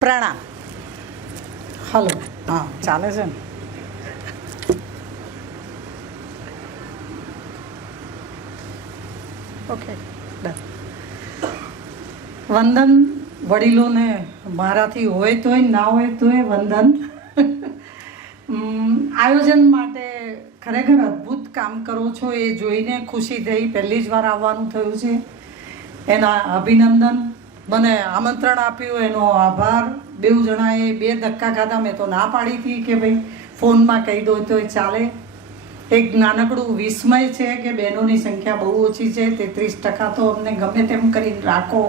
પ્રણામ. હલો. હા, ચાલે છે ને? Okay, done. વંદન વડીલોને મારાથી હોય તોય ના હોય તોય વંદન. આયોજન માટે ખરેખર અદ્ભુત કામ કરો છો એ જોઈને ખુશી થઈ. પહેલી જ વાર આવવાનું થયું છે, એના અભિનંદન. મને આમંત્રણ આપ્યું એનો આભાર. બેઉ જણાએ બે ધક્કા ખાધા. મેં તો ના પાડી હતી કે ભાઈ ફોનમાં કહી દો તો ચાલે. એક નાનકડું વિસ્મય છે કે બહેનોની સંખ્યા બહુ ઓછી છે. 33% તો અમને ગમે તેમ કરીને રાખો.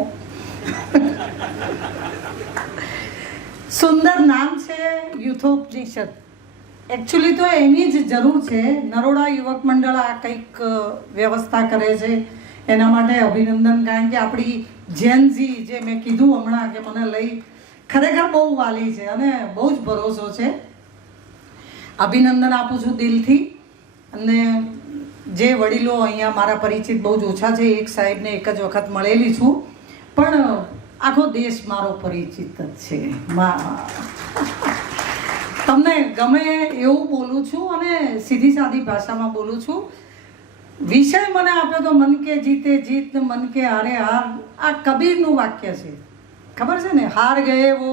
સુંદર નામ છે યુથોપનિષદ. એકચ્યુઅલી તો એની જ જરૂર છે. નરોડા યુવક મંડળ આ કંઈક વ્યવસ્થા કરે છે, એના માટે અભિનંદન. કારણ કે આપણી જેનઝી, જે મેં કીધું હમણાં કે મને લઈ ખરેખર બહુ વાલી છે અને બહુ જ ભરોસો છે. અભિનંદન આપું છું દિલથી. અને જે વડીલો અહીંયા મારા પરિચિત બહુ જ ઓછા છે. એક સાહેબને એક જ વખત મળેલી છું, પણ આખો દેશ મારો પરિચિત જ છે. તમને ગમે એવું બોલું છું અને સીધી સાદી ભાષામાં બોલું છું. વિષય મને આપ્યો તો મન કે જીતે જીત ને મન કે હારે હાર. આ કબીરનું વાક્ય છે, ખબર છે ને? હાર ગયે વો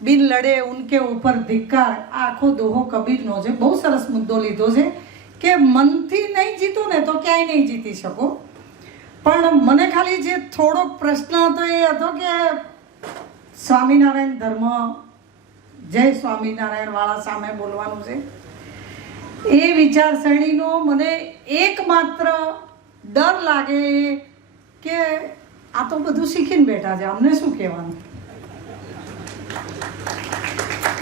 બિન લડે ઉનકે ઉપર ધિક્કાર. આ આખો દોહો કબીરનો છે. બહુ સરસ મુદ્દો લીધો છે કે મનથી નહીં જીતો ને તો ક્યાંય નહીં જીતી શકો. પણ મને ખાલી જે થોડોક પ્રશ્ન હતો એ હતો કે સ્વામિનારાયણ ધર્મ, જય સ્વામિનારાયણ વાળા સામે બોલવાનું છે. એ વિચારસરણીનો મને એકમાત્ર ડર લાગે કે આ તો બધું શીખીને બેઠા છે, અમને શું કહેવાનું.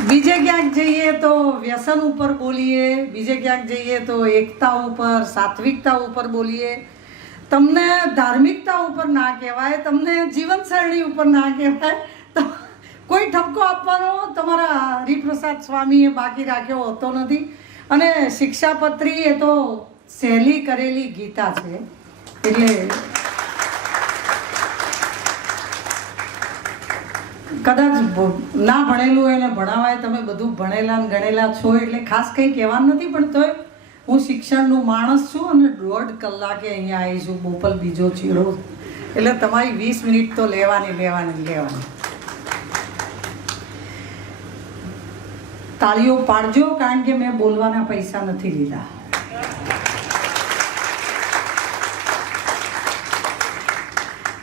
બીજે ક્યાંક જઈએ તો વ્યસન ઉપર બોલીએ, બીજે ક્યાંક જઈએ તો એકતા ઉપર, સાત્વિકતા ઉપર બોલીએ. તમને ધાર્મિકતા ઉપર ના કહેવાય, તમને જીવનશૈલી ઉપર ના કહેવાય. કોઈ ઠપકો આપવાનો તમારા હરિપ્રસાદ સ્વામીએ બાકી રાખ્યો હોતો નથી. અને શિક્ષાપત્રી એ તો સહેલી કરેલી ગીતા છે. એટલે કદાચ ના ભણેલું એને ભણાવાય. તમે બધું ભણેલા ને ગણેલા છો એટલે ખાસ કંઈ કહેવાનું નથી. પણ તોય હું શિક્ષણનું માણસ છું અને 1.5 કલાકે અહીંયા આવીશું. બોપલ બીજો ચીડો, એટલે તમારી 20 મિનિટ તો લેવાની. તાળીઓ પાડજો, કારણ કે મેં બોલવાના પૈસા નથી લીધા.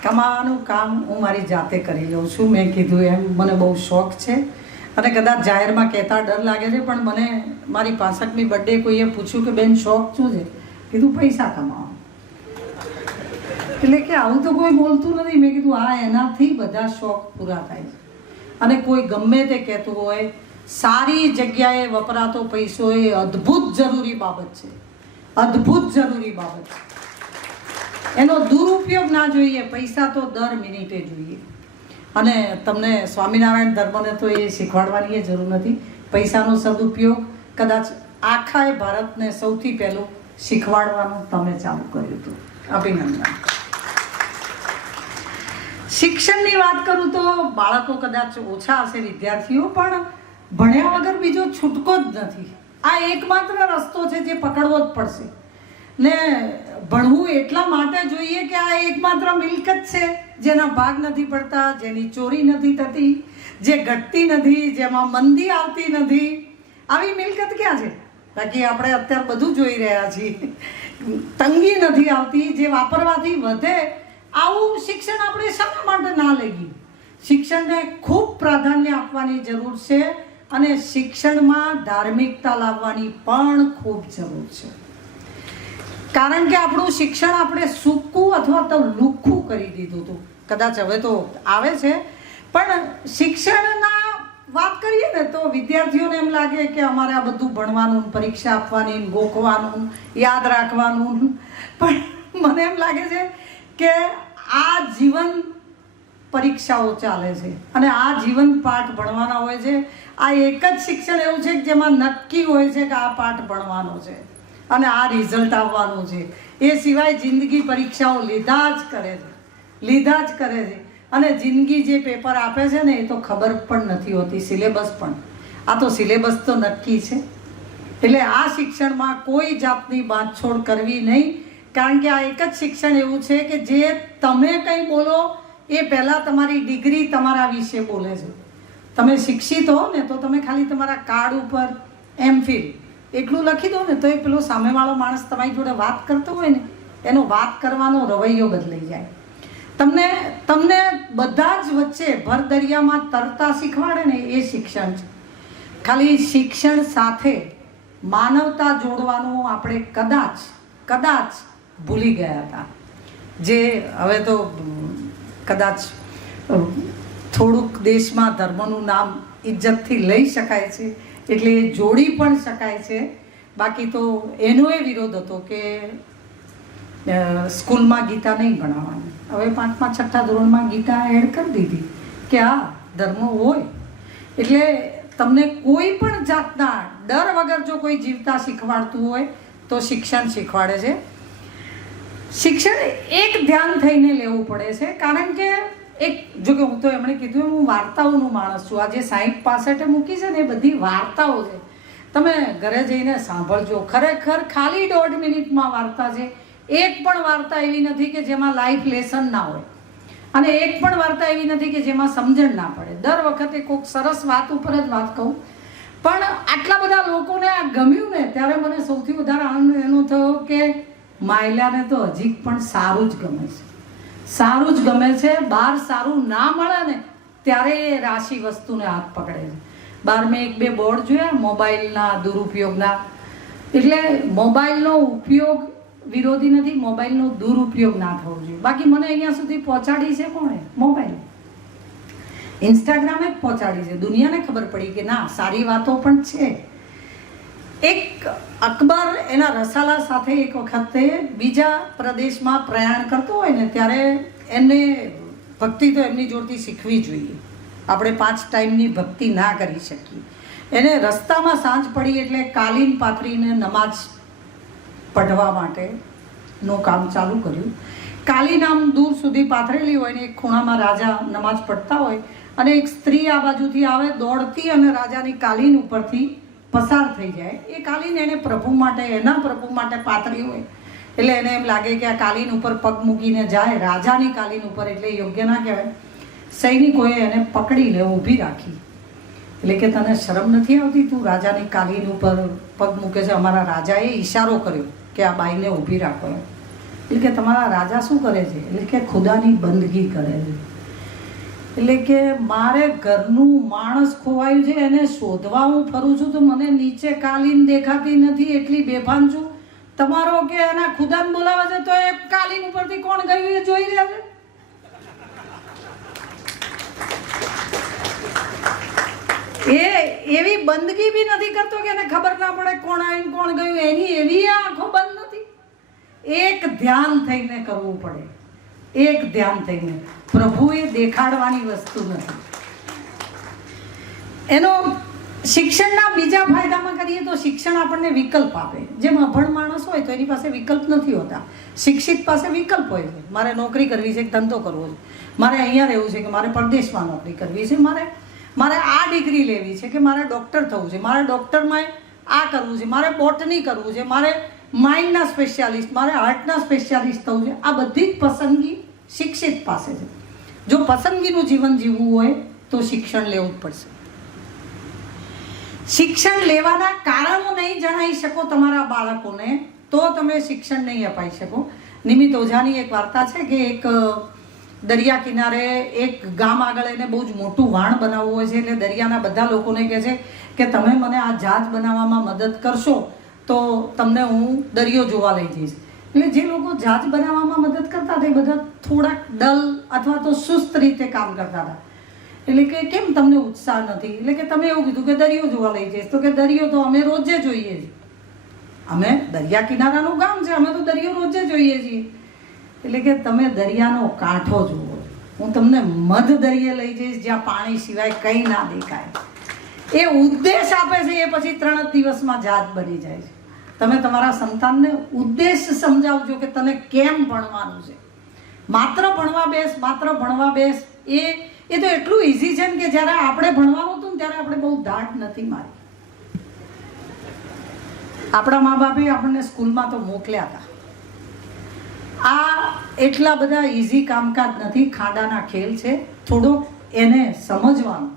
કમાવાનું કામ હું મારી જાતે કરી લઉં છું. મેં કીધું એમ મને બહુ શોખ છે અને કદાચ જાહેરમાં કહેતા ડર લાગે છે. પણ મને મારી 65મી બર્થડે કોઈએ પૂછ્યું કે બેન શોખ શું છે? કીધું પૈસા કમાવાનું. એટલે કે આવું તો કોઈ બોલતું નથી. મેં કીધું હા, એનાથી બધા શોખ પૂરા થાય છે. અને કોઈ ગમે તે કહેતું હોય, સારી જગ્યાએ વપરાતો પૈસો એ અદ્ભુત જરૂરી બાબત છે. અદ્ભુત જરૂરી બાબત છે. એનો દુરુપયોગ ના જોઈએ. પૈસા તો દર મિનિટે જોઈએ. અને તમને સ્વામિનારાયણ ધર્મને તો એ શીખવાડવાની એ જરૂર નથી. પૈસાનો સદુપયોગ કદાચ આખા ભારતને સૌથી પહેલું શીખવાડવાનું તમે ચાલુ કર્યું હતું. અભિનંદન. શિક્ષણની વાત કરું તો બાળકો કદાચ ઓછા હશે, વિદ્યાર્થીઓ, પણ ભણ્યા વગર બીજો છૂટકો જ નથી. આ એકમાત્ર રસ્તો છે જે પકડવો જ પડશે. ને ભણવું એટલા માટે જોઈએ કે આ એકમાત્ર મિલકત છે જેના ભાગ નથી પડતા, જેની ચોરી નથી થતી, જે ઘટતી નથી, જેમાં મંદી આવતી નથી. આવી મિલકત ક્યાં છે? બાકી આપણે અત્યારે બધું જોઈ રહ્યા છીએ. તંગી નથી આવતી, જે વાપરવાથી વધે. આવું શિક્ષણ આપણે શા માટે ના લઈએ? શિક્ષણને ખૂબ પ્રાધાન્ય આપવાની જરૂર છે. અને શિક્ષણમાં ધાર્મિકતા લાવવાની પણ ખૂબ જરૂર છે. કારણ કે આપણું શિક્ષણ આપણે સૂકું અથવા તો લુખ્ખું કરી દીધું હતું. કદાચ હવે તો આવે છે, પણ શિક્ષણના વાત કરીએ ને તો વિદ્યાર્થીઓને એમ લાગે કે અમારે આ બધું ભણવાનું, પરીક્ષા આપવાની, ગોખવાનું, યાદ રાખવાનું. પણ મને એમ લાગે છે કે આ જીવન પરીક્ષાઓ ચાલે છે અને આ જીવન પાઠ ભણવાના હોય છે. આ એક જ શિક્ષણ એવું છે કે જેમાં નક્કી હોય છે કે આ પાઠ ભણવાનો છે અને આ રિઝલ્ટ આવવાનું છે. એ સિવાય જિંદગી પરીક્ષાઓ લીધા જ કરે છે. અને જિંદગી જે પેપર આપે છે ને એ તો ખબર પણ નથી હોતી, સિલેબસ પણ. આ તો સિલેબસ તો નક્કી છે. એટલે આ શિક્ષણમાં કોઈ જાતની બાંધછોડ કરવી નહીં, કારણ કે આ એક જ શિક્ષણ એવું છે કે જે તમે કંઈ બોલો એ પહેલાં તમારી ડિગ્રી તમારા વિશે બોલે છે. તમે શિક્ષિત હો ને તો તમે ખાલી તમારા કાર્ડ ઉપર એમફિલ એટલું લખી દો ને તો એ પેલો સામેવાળો માણસ તમારી જોડે વાત કરતો હોય ને એનો વાત કરવાનો રવૈયો બદલાઈ જાય. તમને બધા જ વચ્ચે ભર દરિયામાં તરતા શીખવાડે ને એ શિક્ષણ છે. ખાલી શિક્ષણ સાથે માનવતા જોડવાનું આપણે કદાચ ભૂલી ગયા હતા. જે હવે તો કદાચ થોડુંક દેશમાં ધર્મનું નામ ઇજ્જતથી લઈ શકાય છે એટલે એ જોડી પણ શકાય છે. બાકી તો એનો એ વિરોધ હતો કે સ્કૂલમાં ગીતા નહીં ભણાવવાની. હવે 5મા 6ઠા ધોરણમાં ગીતા એડ કરી દીધી કે આ ધર્મ હોય. એટલે તમને કોઈ પણ જાતના ડર વગર જો કોઈ જીવતા શીખવાડતું હોય તો શિક્ષણ શીખવાડે છે. શિક્ષણ એક ધ્યાન થઈને લેવું પડે છે, કારણ કે જો કે હું તો એમણે કીધું હું વાર્તાઓનું માણસ છું. આ જે 60-65 મૂકી છે ને એ બધી વાર્તાઓ છે. તમે ઘરે જઈને સાંભળજો, ખરેખર ખાલી 1.5 મિનિટમાં વાર્તા છે. એક પણ વાર્તા એવી નથી કે જેમાં લાઈફ લેસન ના હોય, અને એક પણ વાર્તા એવી નથી કે જેમાં સમજણ ના પડે. દર વખતે કોઈક સરસ વાત ઉપર જ વાત કહું, પણ આટલા બધા લોકોને આ ગમ્યું ને ત્યારે મને સૌથી વધારે આનંદ એનો થયો કે માયલાને તો હજી પણ સારું જ ગમે છે. સારું જ ગમે છે. બહાર સારું ના મળે ને ત્યારે એ રાશિ વસ્તુને હાથ પકડે છે. બહાર મેં 1-2 બોર્ડ જોયા મોબાઈલના દુરુપયોગના. એટલે મોબાઈલનો ઉપયોગ વિરોધી નથી, મોબાઈલનો દુરુપયોગ ના થવો જોઈએ. બાકી મને અહીંયા સુધી પહોંચાડી છે કોણે? મોબાઈલ, ઇન્સ્ટાગ્રામે જ પહોંચાડી છે. દુનિયાને ખબર પડી કે ના, સારી વાતો પણ છે. એક અકબર એના રસાલા સાથે એક વખતે બીજા પ્રદેશમાં પ્રયાણ કરતો હોય ને ત્યારે એમને ભક્તિ તો એમની જોડથી શીખવી જોઈએ. આપણે 5 ટાઈમની ભક્તિ ના કરી શકીએ. એને રસ્તામાં સાંજ પડી એટલે કાલીન પાથરીને નમાજ પઢવા માટેનું કામ ચાલુ કર્યું. કાલીન આમ દૂર સુધી પાથરેલી હોય ને એક ખૂણામાં રાજા નમાજ પઢતા હોય અને એક સ્ત્રી આ બાજુથી આવે દોડતી અને રાજાની કાલીન ઉપરથી પસાર થઈ જાય. એ કાલીન એને એના પ્રભુ માટે પાથરી હોય એટલે એને એમ લાગે કે આ કાલીન ઉપર પગ મૂકીને જાય રાજાની કાલીન ઉપર, એટલે યોગ્ય ના કહેવાય. સૈનિકોએ એને પકડીને ઊભી રાખી. એટલે કે તને શરમ નથી આવતી? તું રાજાની કાલીન ઉપર પગ મૂકે છે. અમારા રાજાએ ઈશારો કર્યો કે આ બાઈને ઊભી રાખો. એટલે કે તમારા રાજા શું કરે છે? એટલે કે ખુદાની બંદગી કરે છે. એટલે કે મારે ઘરનું માણસ ખોવાયું છે એને શોધવા હું ફરું છું તો મને નીચે કાલીન દેખાતી નથી એટલી બેભાન છું. તમારો કે એના ખુદાને બોલાવે છે તો એ કાલીન ઉપરથી કોણ ગયું એ જોઈ રહ્યા છે. એ એવી બંદગી બી નથી કરતો કે એને ખબર ના પડે કોણ આવીને કોણ ગયું. એની એવી આંખો બંધ નથી. એક ધ્યાન થઈને કરવું પડે, એક ધ્યાન થઈને. પ્રભુએ દેખાડવાની વસ્તુ નથી. એનો શિક્ષણના બીજા ફાયદામાં કરીએ તો શિક્ષણ આપણને વિકલ્પ આપે. જેમ અભણ માણસ હોય તો એની પાસે વિકલ્પ નથી હોતા, શિક્ષિત પાસે વિકલ્પ હોય છે. મારે નોકરી કરવી છે, ધંધો કરવો છે, મારે અહીંયા રહેવું છે કે મારે પરદેશમાં નોકરી કરવી છે, મારે આ ડિગ્રી લેવી છે કે મારે ડૉક્ટર થવું છે, મારે ડૉક્ટરમાં આ કરવું છે, મારે બોટની કરવું છે, મારે માઇન્ડના સ્પેશિયાલિસ્ટ, મારે હાર્ટના સ્પેશિયાલિસ્ટ થવું છે. આ બધી જ પસંદગી શિક્ષિત પાસે છે. જો પસંદગીનું જીવન જીવવું હોય તો શિક્ષણ લેવું જ પડશે. શિક્ષણ લેવાના કારણો નહીં જણાવી શકો તમારા બાળકોને તો તમે શિક્ષણ નહીં અપાઈ શકો. નિમિત્ત ઓઝાની એક વાર્તા છે કે એક દરિયા કિનારે એક ગામ આગળ એને બહુ જ મોટું વાણ બનાવવું હોય છે. એટલે દરિયાના બધા લોકોને કહે છે કે તમે મને આ જહાજ બનાવવામાં મદદ કરશો તો તમને હું દરિયો જોવા લઈ જઈશ. એટલે જે લોકો જહાજ બનાવવામાં મદદ કરતા હતા એ બધા થોડાક ડલ અથવા તો સુસ્ત રીતે કામ કરતા હતા. એટલે કે કેમ તમને ઉત્સાહ નથી? એટલે કે તમે એવું કીધું કે દરિયો જોવા લઈ જઈશ. તો કે દરિયો તો અમે રોજે જોઈએ છીએ, અમે દરિયા કિનારાનું ગામ છે, અમે તો દરિયો રોજે જોઈએ છીએ. એટલે કે તમે દરિયાનો કાંઠો જુઓ, હું તમને મધ દરિયે લઈ જઈશ જ્યાં પાણી સિવાય કંઈ ના દેખાય. એ ઉદ્દેશ આપે છે એ પછી 3 જ દિવસમાં જહાજ બની જાય છે. તમે તમારા સંતાનને ઉદ્દેશ સમજાવજો કે તને કેમ ભણવાનું છે. માત્ર ભણવા બેસ એ તો એટલું ઇઝી છે ને કે જ્યારે આપણે ભણવાનું હતું ને ત્યારે આપણે બહુ દાટ નથી મારી. આપણા મા બાપે આપણને સ્કૂલમાં તો મોકલ્યા હતા. આ એટલા બધા ઇઝી કામકાજ નથી, ખાડાના ખેલ છે. થોડોક એને સમજવાનો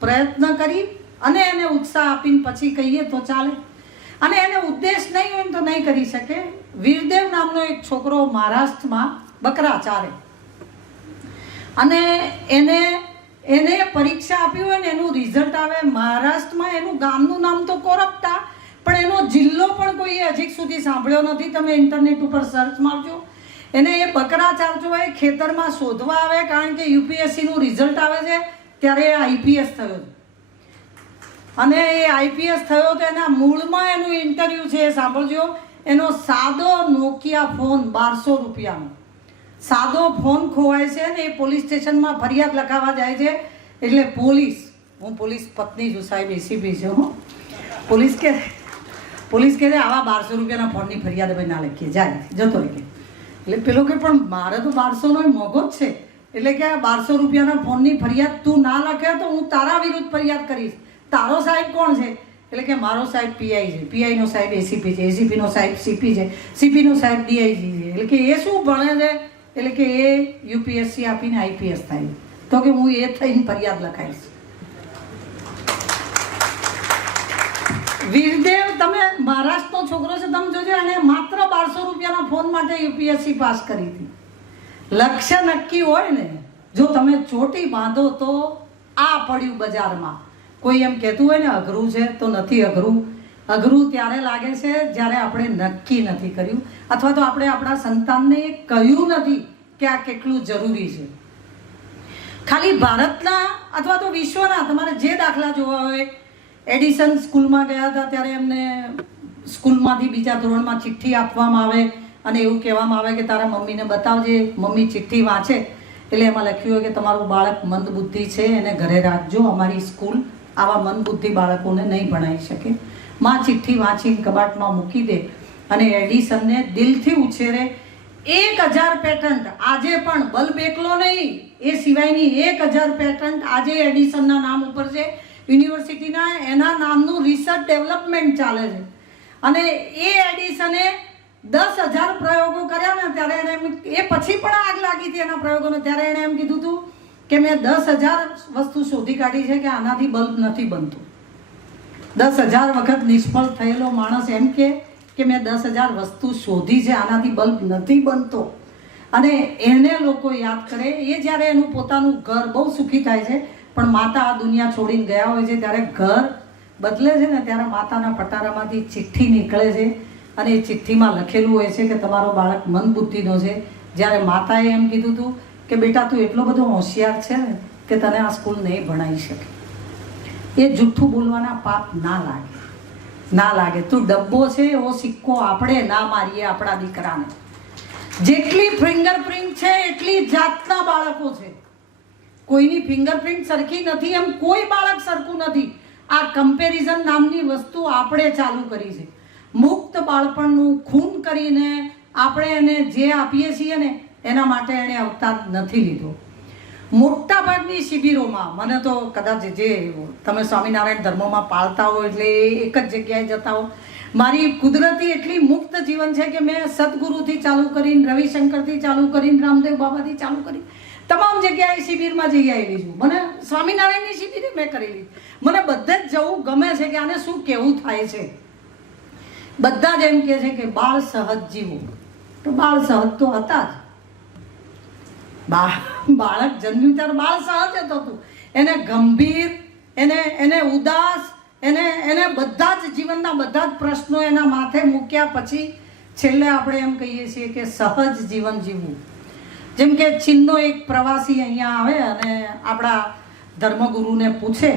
પ્રયત્ન કરી અને એને ઉત્સાહ આપીને પછી કહીએ તો ચાલે. અને એને ઉદ્દેશ નહીં હોય તો નહીં કરી શકે. વીરદેવ નામનો એક છોકરો મહારાષ્ટ્રમાં બકરા ચારે અને એને પરીક્ષા આપી હોય ને એનું રિઝલ્ટ આવે મહારાષ્ટ્રમાં. એનું ગામનું નામ તો કોરપટા, પણ એનો જિલ્લો પણ કોઈએ હજી સુધી સાંભળ્યો નથી. તમે ઇન્ટરનેટ ઉપર સર્ચ મારજો. એને એ બકરા ચારજો હોય ખેતરમાં શોધવા આવે, કારણ કે યુપીએસસીનું રિઝલ્ટ આવે છે ત્યારે એ આઈપીએસ થયો. અને એ આઈપીએસ થયો તો એના મૂળમાં એનું ઇન્ટરવ્યૂ છે, સાંભળજો. એનો સાદો નોકિયા ફોન 1200 રૂપિયાનો સાદો ફોન ખોવાય છે ને એ પોલીસ સ્ટેશનમાં ફરિયાદ લખાવા જાય છે. એટલે હું પોલીસ પત્ની છું સાહેબ, એસીપી છું. પોલીસ કે આવા 1200 રૂપિયાના ફોનની ફરિયાદ ભાઈ ના લખીએ, જાય જતો રહે. એટલે પેલો કે પણ મારે તો 1200નો મોંઘો જ છે, એટલે કે આ 1200 રૂપિયાના ફોનની ફરિયાદ તું ના લખે તો હું તારા વિરુદ્ધ ફરિયાદ કરીશ. તારો સાહેબ કોણ છે? એટલે કે મારો સાહેબ પીઆઈ છે, પીઆઈનો સાહેબ એસીપી છે, એસીપીનો સાહેબ સીપી છે, સીપીનો સાહેબ ડીઆઈજી છે. એટલે કે એ શું ભણે છે? એટલે કે એ યુપીએસસી આપીને આઈપીએસ થાય. તો કે હું એ થઈને ફરિયાદ લખાઈશ. વીરદેવ, તમે મહારાષ્ટ્રનો છોકરો છે, તમે જોજો, અને માત્ર 1200 રૂપિયાના ફોન માટે યુપીએસસી પાસ કરી હતી. લક્ષ્ય નક્કી હોય ને, જો તમે ચોટી બાંધો તો આ પડ્યું બજારમાં. કોઈ એમ કહેતું હોય ને અઘરું છે, તો નથી અઘરું. અઘરું ત્યારે લાગે છે જ્યારે આપણે નક્કી નથી કર્યું, અથવા તો આપણે આપણા સંતાનને કહ્યું નથી કે આ કેટલું જરૂરી છે. ખાલી ભારતના અથવા તો વિશ્વના તમારે જે દાખલા જોવા હોય, એડિસન સ્કૂલમાં ગયા હતા ત્યારે એમને સ્કૂલમાંથી બીજા ધોરણમાં ચિઠ્ઠી આપવામાં આવે અને એવું કહેવામાં આવે કે તારા મમ્મીને બતાવજે. મમ્મી ચિઠ્ઠી વાંચે એટલે એમાં લખ્યું હોય કે તમારું બાળક મંદબુદ્ધિ છે, એને ઘરે રાખજો, અમારી સ્કૂલ આવા મંદબુદ્ધિ બાળકોને નહીં ભણાવી શકે. માં ચિઠ્ઠી વાંચીને કબાટમાં મૂકી દે અને એડિસનને દિલથી ઉછેરે. 1000 પેટન્ટ આજે પણ, બલ્બ એકલો નહીં, એ સિવાયની 1000 પેટન્ટ આજે એડિસનના નામ ઉપર છે. યુનિવર્સિટીના એના નામનું રિસર્ચ ડેવલપમેન્ટ ચાલે છે. અને એ એડિસને 10,000 પ્રયોગો કર્યા ને ત્યારે એને એ પછી પણ આગ લાગી હતી એના પ્રયોગોને. ત્યારે એણે એમ કીધું હતું કે મેં 10,000 વસ્તુ શોધી કાઢી છે કે આનાથી બલ્બ નથી બનતું. 10,000 વખત નિષ્ફળ થયેલો માણસ એમ કે મેં 10,000 વસ્તુ શોધી છે, આનાથી બલ્બ નથી બનતો. અને એને લોકો યાદ કરે. એ જ્યારે એનું પોતાનું ઘર, બહુ સુખી થાય છે, પણ માતા આ દુનિયા છોડીને ગયા હોય છે ત્યારે ઘર બદલે છે ને ત્યારે માતાના પટારામાંથી ચિઠ્ઠી નીકળે છે અને એ ચિઠ્ઠીમાં લખેલું હોય છે કે તમારો બાળક મંદબુદ્ધિનો છે. જ્યારે માતાએ એમ કીધું હતું કે બેટા તું એટલો બધો હોશિયાર છે ને કે તને આ સ્કૂલ નહીં ભણાવી શકે. એ જુઠ્ઠું બોલવાના પાપ ના લાગે. તું ડબ્બો છે એવો સિક્કો આપણે ના મારીએ આપણા દીકરાને. જેટલી ફિંગરપ્રિન્ટ છે એટલી જાતના બાળકો છે. કોઈની ફિંગરપ્રિન્ટ સરખી નથી એમ કોઈ બાળક સરખું નથી. આ કમ્પેરિઝન નામની વસ્તુ આપણે ચાલુ કરી છે. મુક્ત બાળપણનું ખૂન કરીને આપણે એને જે આપીએ છીએ ને એના માટે એણે અવતાર નથી લીધો. મોટા ભાગની શિબિરોમાં, મને તો કદાચ જે તમે સ્વામિનારાયણ ધર્મમાં પાળતા હો એટલે એક જ જગ્યાએ જતા હો, મારી કુદરતી એટલી મુક્ત જીવન છે કે મેં સદગુરુથી ચાલુ કરીને, રવિશંકરથી ચાલુ કરીને, રામદેવ બાબાથી ચાલુ કરી તમામ જગ્યાએ શિબિરમાં જઈ આવેલી છું. મને સ્વામિનારાયણની શિબિરે મેં કરેલી. મને બધે જ જવું ગમે છે કે આને શું કહેવું થાય છે. બધા જ એમ કહે છે કે બાળ સહજ જીવો, તો બાળ સહજ તો હતા જ. બાળક જન્મ્યું ત્યારે બાળ સહજ જ હતું. એને ગંભીર, એને ઉદાસ, એને બધા જ જીવનના બધા જ પ્રશ્નો એના માથે મૂક્યા પછી છેલ્લે આપણે એમ કહીએ છીએ કે સહજ જીવન જીવવું. જેમ કે ચીનનો એક પ્રવાસી અહીંયા આવે અને આપણા ધર્મગુરુને પૂછે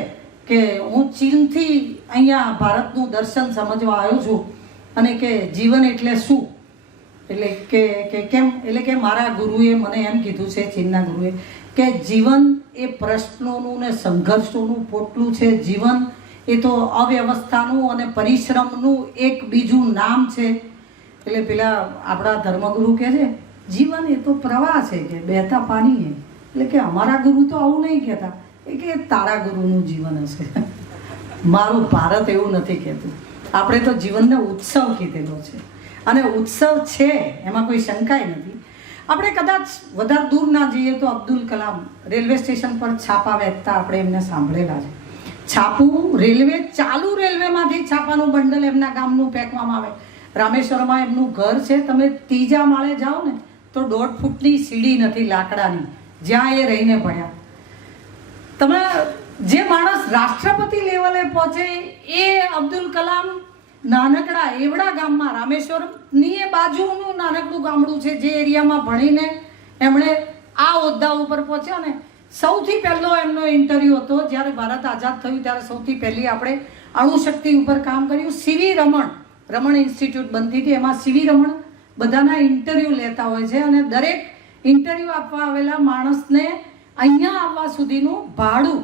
કે હું ચીનથી અહીંયા ભારતનું દર્શન સમજવા આવ્યો છું અને કે જીવન એટલે શું? એટલે કે કેમ? એટલે કે મારા ગુરુએ મને એમ કીધું છે, ચીનના ગુરુએ, કે જીવન એ પ્રશ્નોનું ને સંઘર્ષોનું પોટલું છે. જીવન એ તો અવ્યવસ્થાનું અને પરિશ્રમનું એક બીજું નામ છે. એટલે પેલા આપણા ધર્મગુરુ કહે છે જીવન એ તો પ્રવાહ છે કે બહેતા પાણી એટલે કે અમારા ગુરુ તો આવું નહીં કહેતા, એ કે તારા ગુરુનું જીવન હશે, મારું ભારત એવું નથી કહેતું. આપણે તો જીવનને ઉત્સવ કીધેલો છે, અને ઉત્સવ છે એમાં કોઈ શંકાય નથી. આપણે કદાચ વધારે દૂર ના જઈએ તો અબ્દુલ કલામ રેલવે સ્ટેશન પર છાપા વેચતા આપણે એમને સાંભળેલા છે. છાપું રેલવે, ચાલુ રેલવેમાંથી છાપાનું બંડલ એમના ગામનું ફેંકવામાં આવે. રામેશ્વરમાં એમનું ઘર છે, તમે ત્રીજા માળે જાઓ ને તો 1.5 ફૂટની સીડી નથી લાકડાની, જ્યાં એ રહીને ભણ્યા. તમે જે માણસ રાષ્ટ્રપતિ લેવલે પહોંચે એ અબ્દુલ કલામ નાનકડા એવડા ગામમાં, રામેશ્વરની એ બાજુનું નાનકડું ગામડું છે, જે એરિયામાં ભણીને એમણે આ હોદ્દા ઉપર પહોંચ્યા ને. સૌથી પહેલો એમનો ઇન્ટરવ્યૂ હતો જ્યારે ભારત આઝાદ થયું ત્યારે. સૌથી પહેલી આપણે અણુશક્તિ ઉપર કામ કર્યું. સીવી રમણ ઇન્સ્ટિટ્યૂટ બનતી હતી, એમાં સીવી રમણ બધાના ઇન્ટરવ્યૂ લેતા હોય છે, અને દરેક ઇન્ટરવ્યૂ આપવા આવેલા માણસને અહીંયા આવવા સુધીનું ભાડું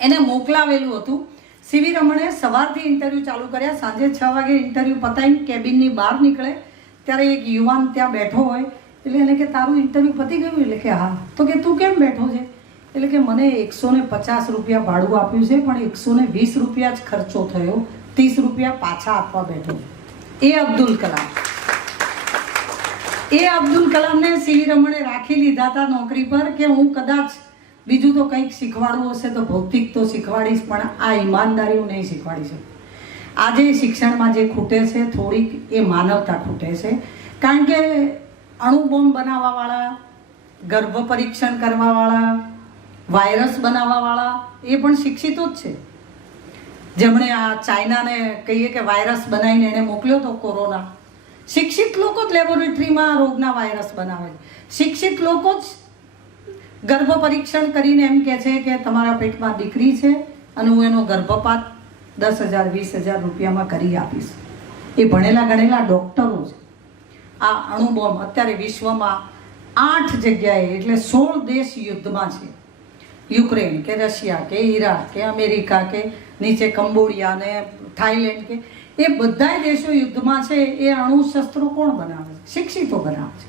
એને મોકલાવેલું હતું. સીવી રમણે સવારથી ઇન્ટરવ્યૂ ચાલુ કર્યા, સાંજે 6 વાગે ઇન્ટરવ્યૂ પતાવીને કેબિનની બહાર નીકળે ત્યારે એક યુવાન ત્યાં બેઠો હોય, એટલે એને કે તારું ઇન્ટરવ્યૂ પતી ગયું? એટલે કે હા. તો કે તું કેમ બેઠો છે? એટલે કે મને 150 રૂપિયા ભાડું આપ્યું છે, પણ 120 રૂપિયા જ ખર્ચો થયો, 30 રૂપિયા પાછા આપવા બેઠો. એ અબ્દુલ કલામને સીવી રમણે રાખી લીધા હતા નોકરી પર કે હું કદાચ બીજું તો કંઈક શીખવાડવું હશે તો ભૌતિક તો શીખવાડીશ, પણ આ ઈમાનદારી હું નહીં શીખવાડી શકું. આજે શિક્ષણમાં જે ખૂટે છે થોડીક એ માનવતા ખૂટે છે. કારણ કે અણુબોમ્બ બનાવવાવાળા, ગર્ભ પરીક્ષણ કરવાવાળા, વાયરસ બનાવવાવાળા એ પણ શિક્ષિતો જ છે. જેમણે આ ચાઇનાને કહીએ કે વાયરસ બનાવીને એને મોકલ્યો તો કોરોના, શિક્ષિત લોકો જ લેબોરેટરીમાં રોગના વાયરસ બનાવે છે. શિક્ષિત લોકો જ ગર્ભ પરીક્ષણ કરીને એમ કહે છે કે તમારા પેટમાં દીકરી છે અને હું એનો ગર્ભપાત 10,000 20,000 રૂપિયામાં કરી આપીશ. એ ભણેલા ગણેલા ડૉક્ટરો છે. આ અણુબોમ્બ અત્યારે વિશ્વમાં 8 જગ્યાએ, એટલે 16 દેશ યુદ્ધમાં છે. યુક્રેન કે રશિયા કે ઈરાક કે અમેરિકા કે નીચે કંબોડિયા ને થાઈલેન્ડ કે એ બધા દેશો યુદ્ધમાં છે. એ અણુશસ્ત્રો કોણ બનાવે છે? શિક્ષિતો બનાવે છે.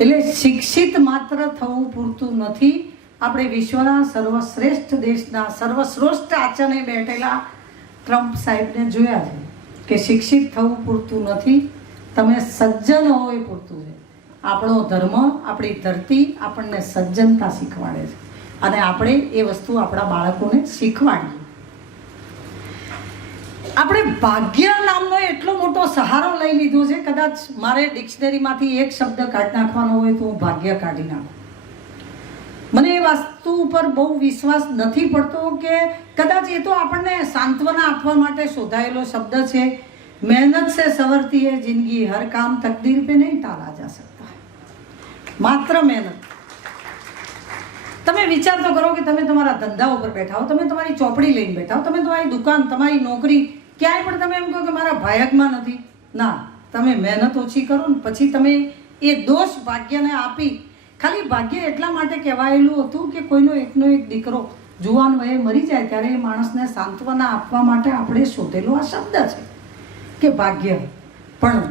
એટલે શિક્ષિત માત્ર થવું પૂરતું નથી. આપણે વિશ્વના સર્વશ્રેષ્ઠ દેશના સર્વશ્રેષ્ઠ આચરણે બેઠેલા ટ્રમ્પ સાહેબને જોયા છે કે શિક્ષિત થવું પૂરતું નથી, તમે સજ્જન હો એ પૂરતું છે. આપણો ધર્મ, આપણી ધરતી આપણને સજ્જનતા શીખવાડે છે, અને આપણે એ વસ્તુ આપણા બાળકોને શીખવાડીએ. આપણે ભાગ્ય નામનો એટલો મોટો સહારો લઈ લીધો છે. કદાચ મારે ડિક્શનરીમાંથી એક શબ્દ કાઢી નાખવાનો હોય તો હું ભાગ્ય કાઢી નાખું. મને એ વસ્તુ ઉપર બહુ વિશ્વાસ નથી પડતો કે કદાચ એ તો આપણને સાંત્વના આપવા માટે શોધાયેલો શબ્દ છે. મહેનત સે સવરતી હૈ જિંદગી, હર કામ તકદીર पे नहीं टाला जा सकता. માત્ર મહેનત. તમે વિચાર તો કરો કે તમે તમારા ધંધા ઉપર બેઠા હો, તમે તમારી ચોપડી લઈને બેઠા હો, તમે તમારી દુકાન, તમારી નોકરી, ક્યાંય પણ તમે એમ કહો કે મારા ભાયગમાં નથી. ના, તમે મહેનત ઓછી કરો ને પછી તમે એ દોષ ભાગ્યને આપી. ખાલી ભાગ્ય એટલા માટે કહેવાયેલું હતું કે કોઈનો એકનો એક દીકરો જુવાન વયે મરી જાય ત્યારે એ માણસને સાંત્વના આપવા માટે આપણે શોધેલો આ શબ્દ છે કે ભાગ્ય. પણ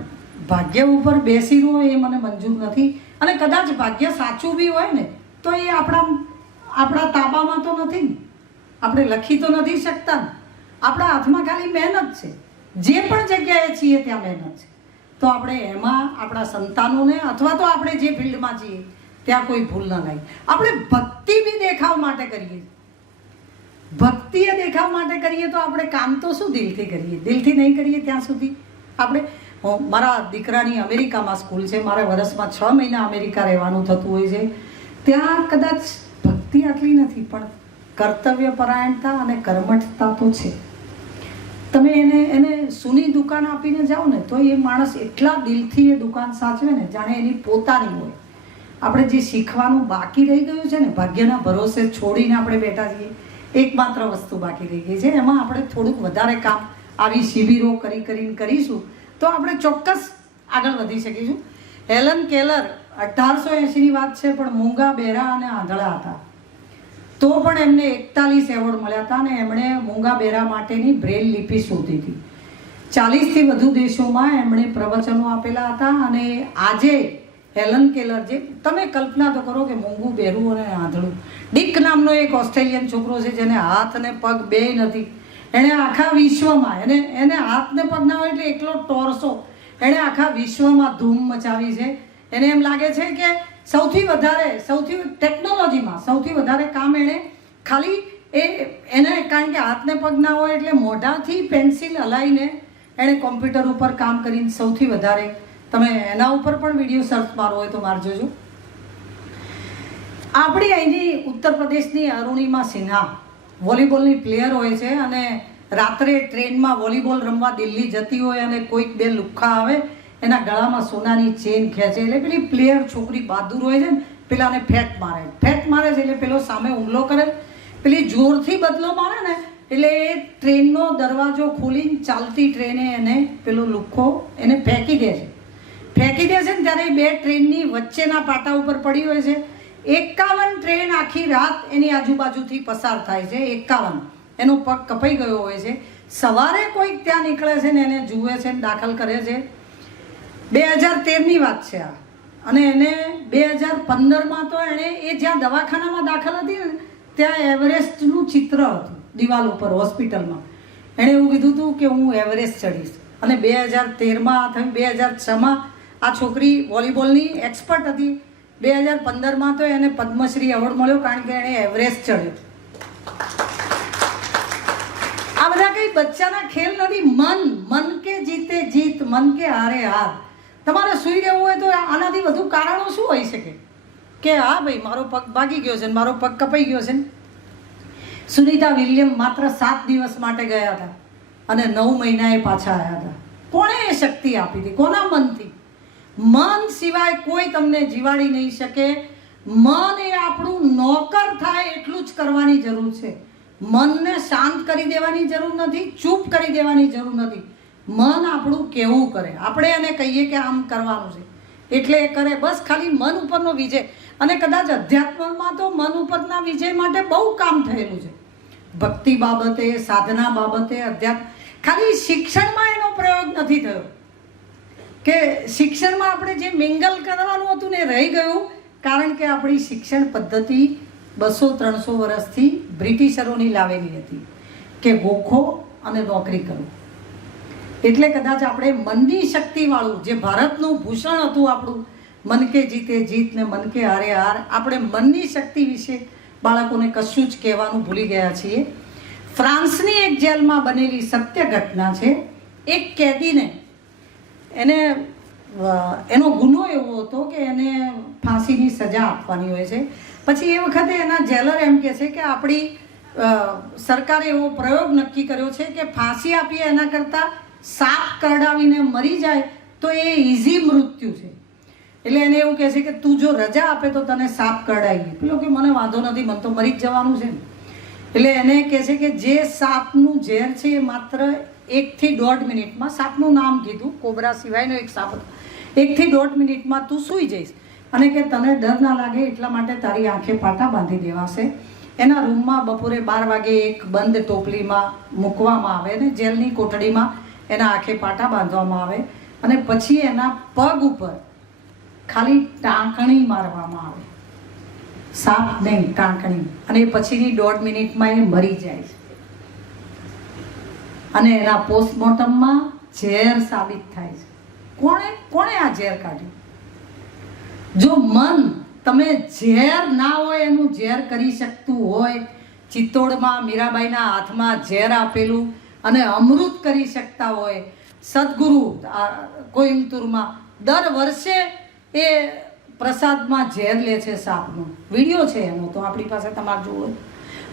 ભાગ્ય ઉપર બેસી રહો એ મને મંજૂર નથી. અને કદાચ ભાગ્ય સાચું બી હોય ને તો એ આપણા તાબામાં તો નથી ને, આપણે લખી તો નથી શકતા ને. આપણા હાથમાં ખાલી મહેનત છે. જે પણ જગ્યાએ છીએ ત્યાં મહેનત છે. તો આપણે એમાં આપણા સંતાનોને અથવા તો આપણે જે ફિલ્ડમાં છીએ ત્યાં કોઈ ભૂલ ન લાગી. આપણે ભક્તિ બી દેખાવ માટે કરીએ. ભક્તિ એ દેખાવ માટે કરીએ તો આપણે કામ તો શું દિલથી કરીએ? દિલથી નહીં કરીએ ત્યાં સુધી આપણે. મારા દીકરાની અમેરિકામાં સ્કૂલ છે, મારે વર્ષમાં 6 મહિના અમેરિકા રહેવાનું થતું હોય છે. ત્યાં કદાચ ભક્તિ આટલી નથી, પણ કર્તવ્યપરાયણતા અને કર્મઠતા તો છે. તમે એને સૂની દુકાન આપીને જાઓ ને તો એ માણસ એટલા દિલથી એ દુકાન સાચવે ને જાણે એની પોતાની હોય. આપણે જે શીખવાનું બાકી રહી ગયું છે ને, ભાગ્યના ભરોસે છોડીને આપણે બેઠા છીએ, એકમાત્ર વસ્તુ બાકી રહી ગઈ છે. એમાં આપણે થોડુંક વધારે કામ આવી શિબિરો કરીને કરીશું તો આપણે ચોક્કસ આગળ વધી શકીશું. હેલન કેલર 1880ની વાત છે, પણ મૂંગા, બહેરા અને આંધળા હતા. તો પણ એમને 41 એવોર્ડ મળ્યા હતા, અને એમણે મૂંગા બહેરા માટેની બ્રેલ લિપિ શોધી હતી. 40થી વધુ દેશોમાં એમણે પ્રવચનો આપેલા હતા, અને આજે હેલન કેલર, જે તમે કલ્પના તો કરો કે મૂંગું, બેરું અને આંધળું. ડિક નામનો એક ઓસ્ટ્રેલિયન છોકરો છે જેને હાથ અને પગ બેય નથી. એણે આખા વિશ્વમાં એને હાથ ને પગ ના હોય એટલે એકલો ટોરસો, એણે આખા વિશ્વમાં ધૂમ મચાવી છે. એને એમ લાગે છે કે સૌથી ટેકનોલોજીમાં સૌથી વધારે કામ એણે ખાલી એને કારણ કે હાથને પગ ના હોય એટલે મોઢાથી પેન્સિલ હલાવીને એણે કોમ્પ્યુટર ઉપર કામ કરીને સૌથી વધારે, તમે એના ઉપર પણ વિડીયો સર્ચ મારો હોય તો મારજો જો. આપણી અહીંની ઉત્તર પ્રદેશની અરુણિમા સિન્હા વોલીબોલની પ્લેયર હોય છે અને રાત્રે ટ્રેનમાં વોલીબોલ રમવા દિલ્હી જતી હોય અને કોઈક બે લુખ્ખા આવે એના ગળામાં સોનાની ચેન ખેંચે એટલે પેલી પ્લેયર છોકરી બહાદુર હોય છે ને પેલાને ફેટ મારે છે એટલે પેલો સામે હુમલો કરે, પેલી જોરથી બદલો મારે ને એટલે એ ટ્રેનનો દરવાજો ખોલીને ચાલતી ટ્રેને એને પેલો લુખ્ખો એને ફેંકી દે છે ને ત્યારે બે ટ્રેનની વચ્ચેના પાટા ઉપર પડી હોય છે. 51 ટ્રેન આખી રાત એની આજુબાજુથી પસાર થાય છે. 51 એનો પગ કપાઈ ગયો હોય છે. સવારે કોઈક ત્યાં નીકળે છે ને એને જુએ છે ને દાખલ કરે છે. 2013ની વાત છે આ. અને એને 2015માં તો એણે એ જ્યાં દવાખાનામાં દાખલ હતી ને ત્યાં એવરેસ્ટનું ચિત્ર હતું દિવાલ ઉપર હોસ્પિટલમાં. એણે એવું કીધું હતું કે હું એવરેસ્ટ ચડીશ. અને 2013માં થયું, 2006માં આ છોકરી વોલીબોલની એક્સપર્ટ હતી. 2015માં તો એને પદ્મશ્રી એવોર્ડ મળ્યો કારણ કે એણે એવરેસ્ટ ચડ્યો. આ બધા કઈ બચ્ચાના ખેલ નથી. મન કે જીતે જીત, મન કે હારે હાર. તમારે સૂઈ રહેવું હોય તો આનાથી વધુ કારણો શું હોઈ શકે કે હા ભાઈ મારો પગ ભાગી ગયો છે, મારો પગ કપાઈ ગયો છે. સુનિતા વિલિયમ માત્ર 7 દિવસ માટે ગયા હતા અને 9 મહિનાએ પાછા આવ્યા હતા. કોણે એ શક્તિ આપી હતી? કોના મનથી? મન સિવાય કોઈ તમને જીવાડી નહીં શકે. મન એ આપણું નોકર થાય એટલું જ કરવાની જરૂર છે. મનને શાંત કરી દેવાની જરૂર નથી, ચૂપ કરી દેવાની જરૂર નથી. મન આપણું કેવું કરે, આપણે એને કહીએ કે આમ કરવાનું છે એટલે એ કરે. બસ ખાલી મન ઉપરનો વિજય. અને કદાચ અધ્યાત્મમાં તો મન ઉપરના વિજય માટે બહુ કામ થયેલું છે. ભક્તિ બાબતે, સાધના બાબતે, ખાલી શિક્ષણમાં એનો પ્રયોગ નથી થયો કે શિક્ષણમાં આપણે જે મિંગલ કરવાનું હતું ને રહી ગયું કારણ કે આપણી શિક્ષણ પદ્ધતિ 200-300 વર્ષથી બ્રિટિશરોની લાવેલી હતી કે ગોખો અને નોકરી કરો. એટલે કદાચ આપણે મનની શક્તિવાળું જે ભારતનું ભૂષણ હતું આપણું, મન કે જીતે જીત ને મન કે હારે હાર, આપણે મનની શક્તિ વિશે બાળકોને કશું જ કહેવાનું ભૂલી ગયા છીએ. ફ્રાન્સની એક જેલમાં બનેલી સત્ય ઘટના છે. એક કેદીને એનો ગુનો એવો હતો કે એને ફાંસીની સજા આપવાની હોય છે. પછી એ વખતે એના જેલર એમ કહે છે કે આપણી સરકારે એવો પ્રયોગ નક્કી કર્યો છે કે ફાંસી આપીએ એના કરતાં સાપ કરડાવીને મરી જાય તો એ ઇઝી મૃત્યુ છે. એટલે એને એવું કહે છે કે તું જો રજા આપે તો તને સાપ કરડાવીએ. પેલો કે મને વાંધો નથી, મને તો મરી જ જવાનું છે. એટલે એને કહે છે કે જે સાપનું ઝેર છે એ માત્ર 1 થી 1.5 મિનિટમાં, સાપનું નામ કીધું, કોબરા સિવાયનો એક સાપ હતો, 1 થી 1.5 મિનિટમાં તું સૂઈ જઈશ અને કે તને ડર ના લાગે એટલા માટે તારી આંખે પાટા બાંધી દેવાશે. એના રૂમમાં બપોરે 12 વાગે એક બંધ ટોપલીમાં મૂકવામાં આવે ને જેલની કોઠડીમાં એના આંખે પાટા બાંધવામાં આવે અને પછી એના પગ ઉપર ખાલી ટાંકણી મારવામાં આવે. સાપ નહીં, ટાંકણી. અને પછીની 1.5 મિનિટમાં એ મરી જાય છે. અને એના પોસ્ટમોર્ટમમાં ઝેર સાબિત થાય છે. કોણે આ ઝેર કાઢ્યું? જો મન તમે ઝેર ના હોય એનું ઝેર કરી શકતું હોય, ચિત્તોડમાં મીરાબાઈના હાથમાં ઝેર આપેલું અને અમૃત કરી શકતા હોય, સદગુરુ કોઈમ્બતુરમાં દર વર્ષે એ પ્રસાદમાં ઝેર લે છે સાપનું. વિડીયો છે એનો તો આપણી પાસે, તમારે જુઓ.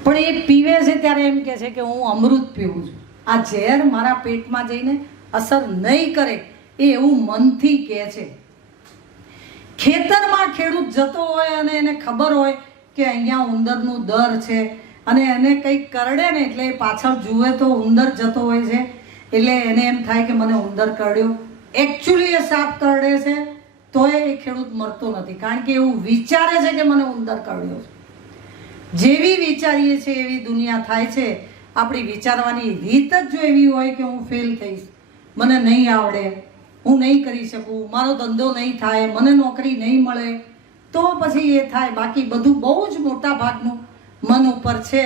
પણ એ પીવે છે ત્યારે એમ કહે છે કે હું અમૃત પીવું છું, આ ઝેર મારા પેટમાં જઈને અસર નહીં કરે એ એવું મનથી કહે છે. ખેતરમાં ખેડૂત જતો હોય અને એને ખબર હોય કે અહીંયા ઉંદરનું દર છે અને એને કંઈક કરડે ને એટલે પાછળ જુએ તો ઉંદર જતો હોય છે એટલે એને એમ થાય કે મને ઉંદર કરડ્યો. એકચ્યુઅલી એ સાપ કરડે છે તોય એ ખેડૂત મરતો નથી કારણ કે એવું વિચારે છે કે મને ઉંદર કરડ્યો છે. જેવી વિચારીએ છીએ એવી દુનિયા થાય છે. આપણી વિચારવાની રીત જ જો એવી હોય કે હું ફેલ થઈશ, મને નહીં આવડે, હું નહીં કરી શકું, મારો ધંધો નહીં થાય, મને નોકરી નહીં મળે, તો પછી એ થાય. બાકી બધું બહુ જ મોટા ભાગનું મન ઉપર છે.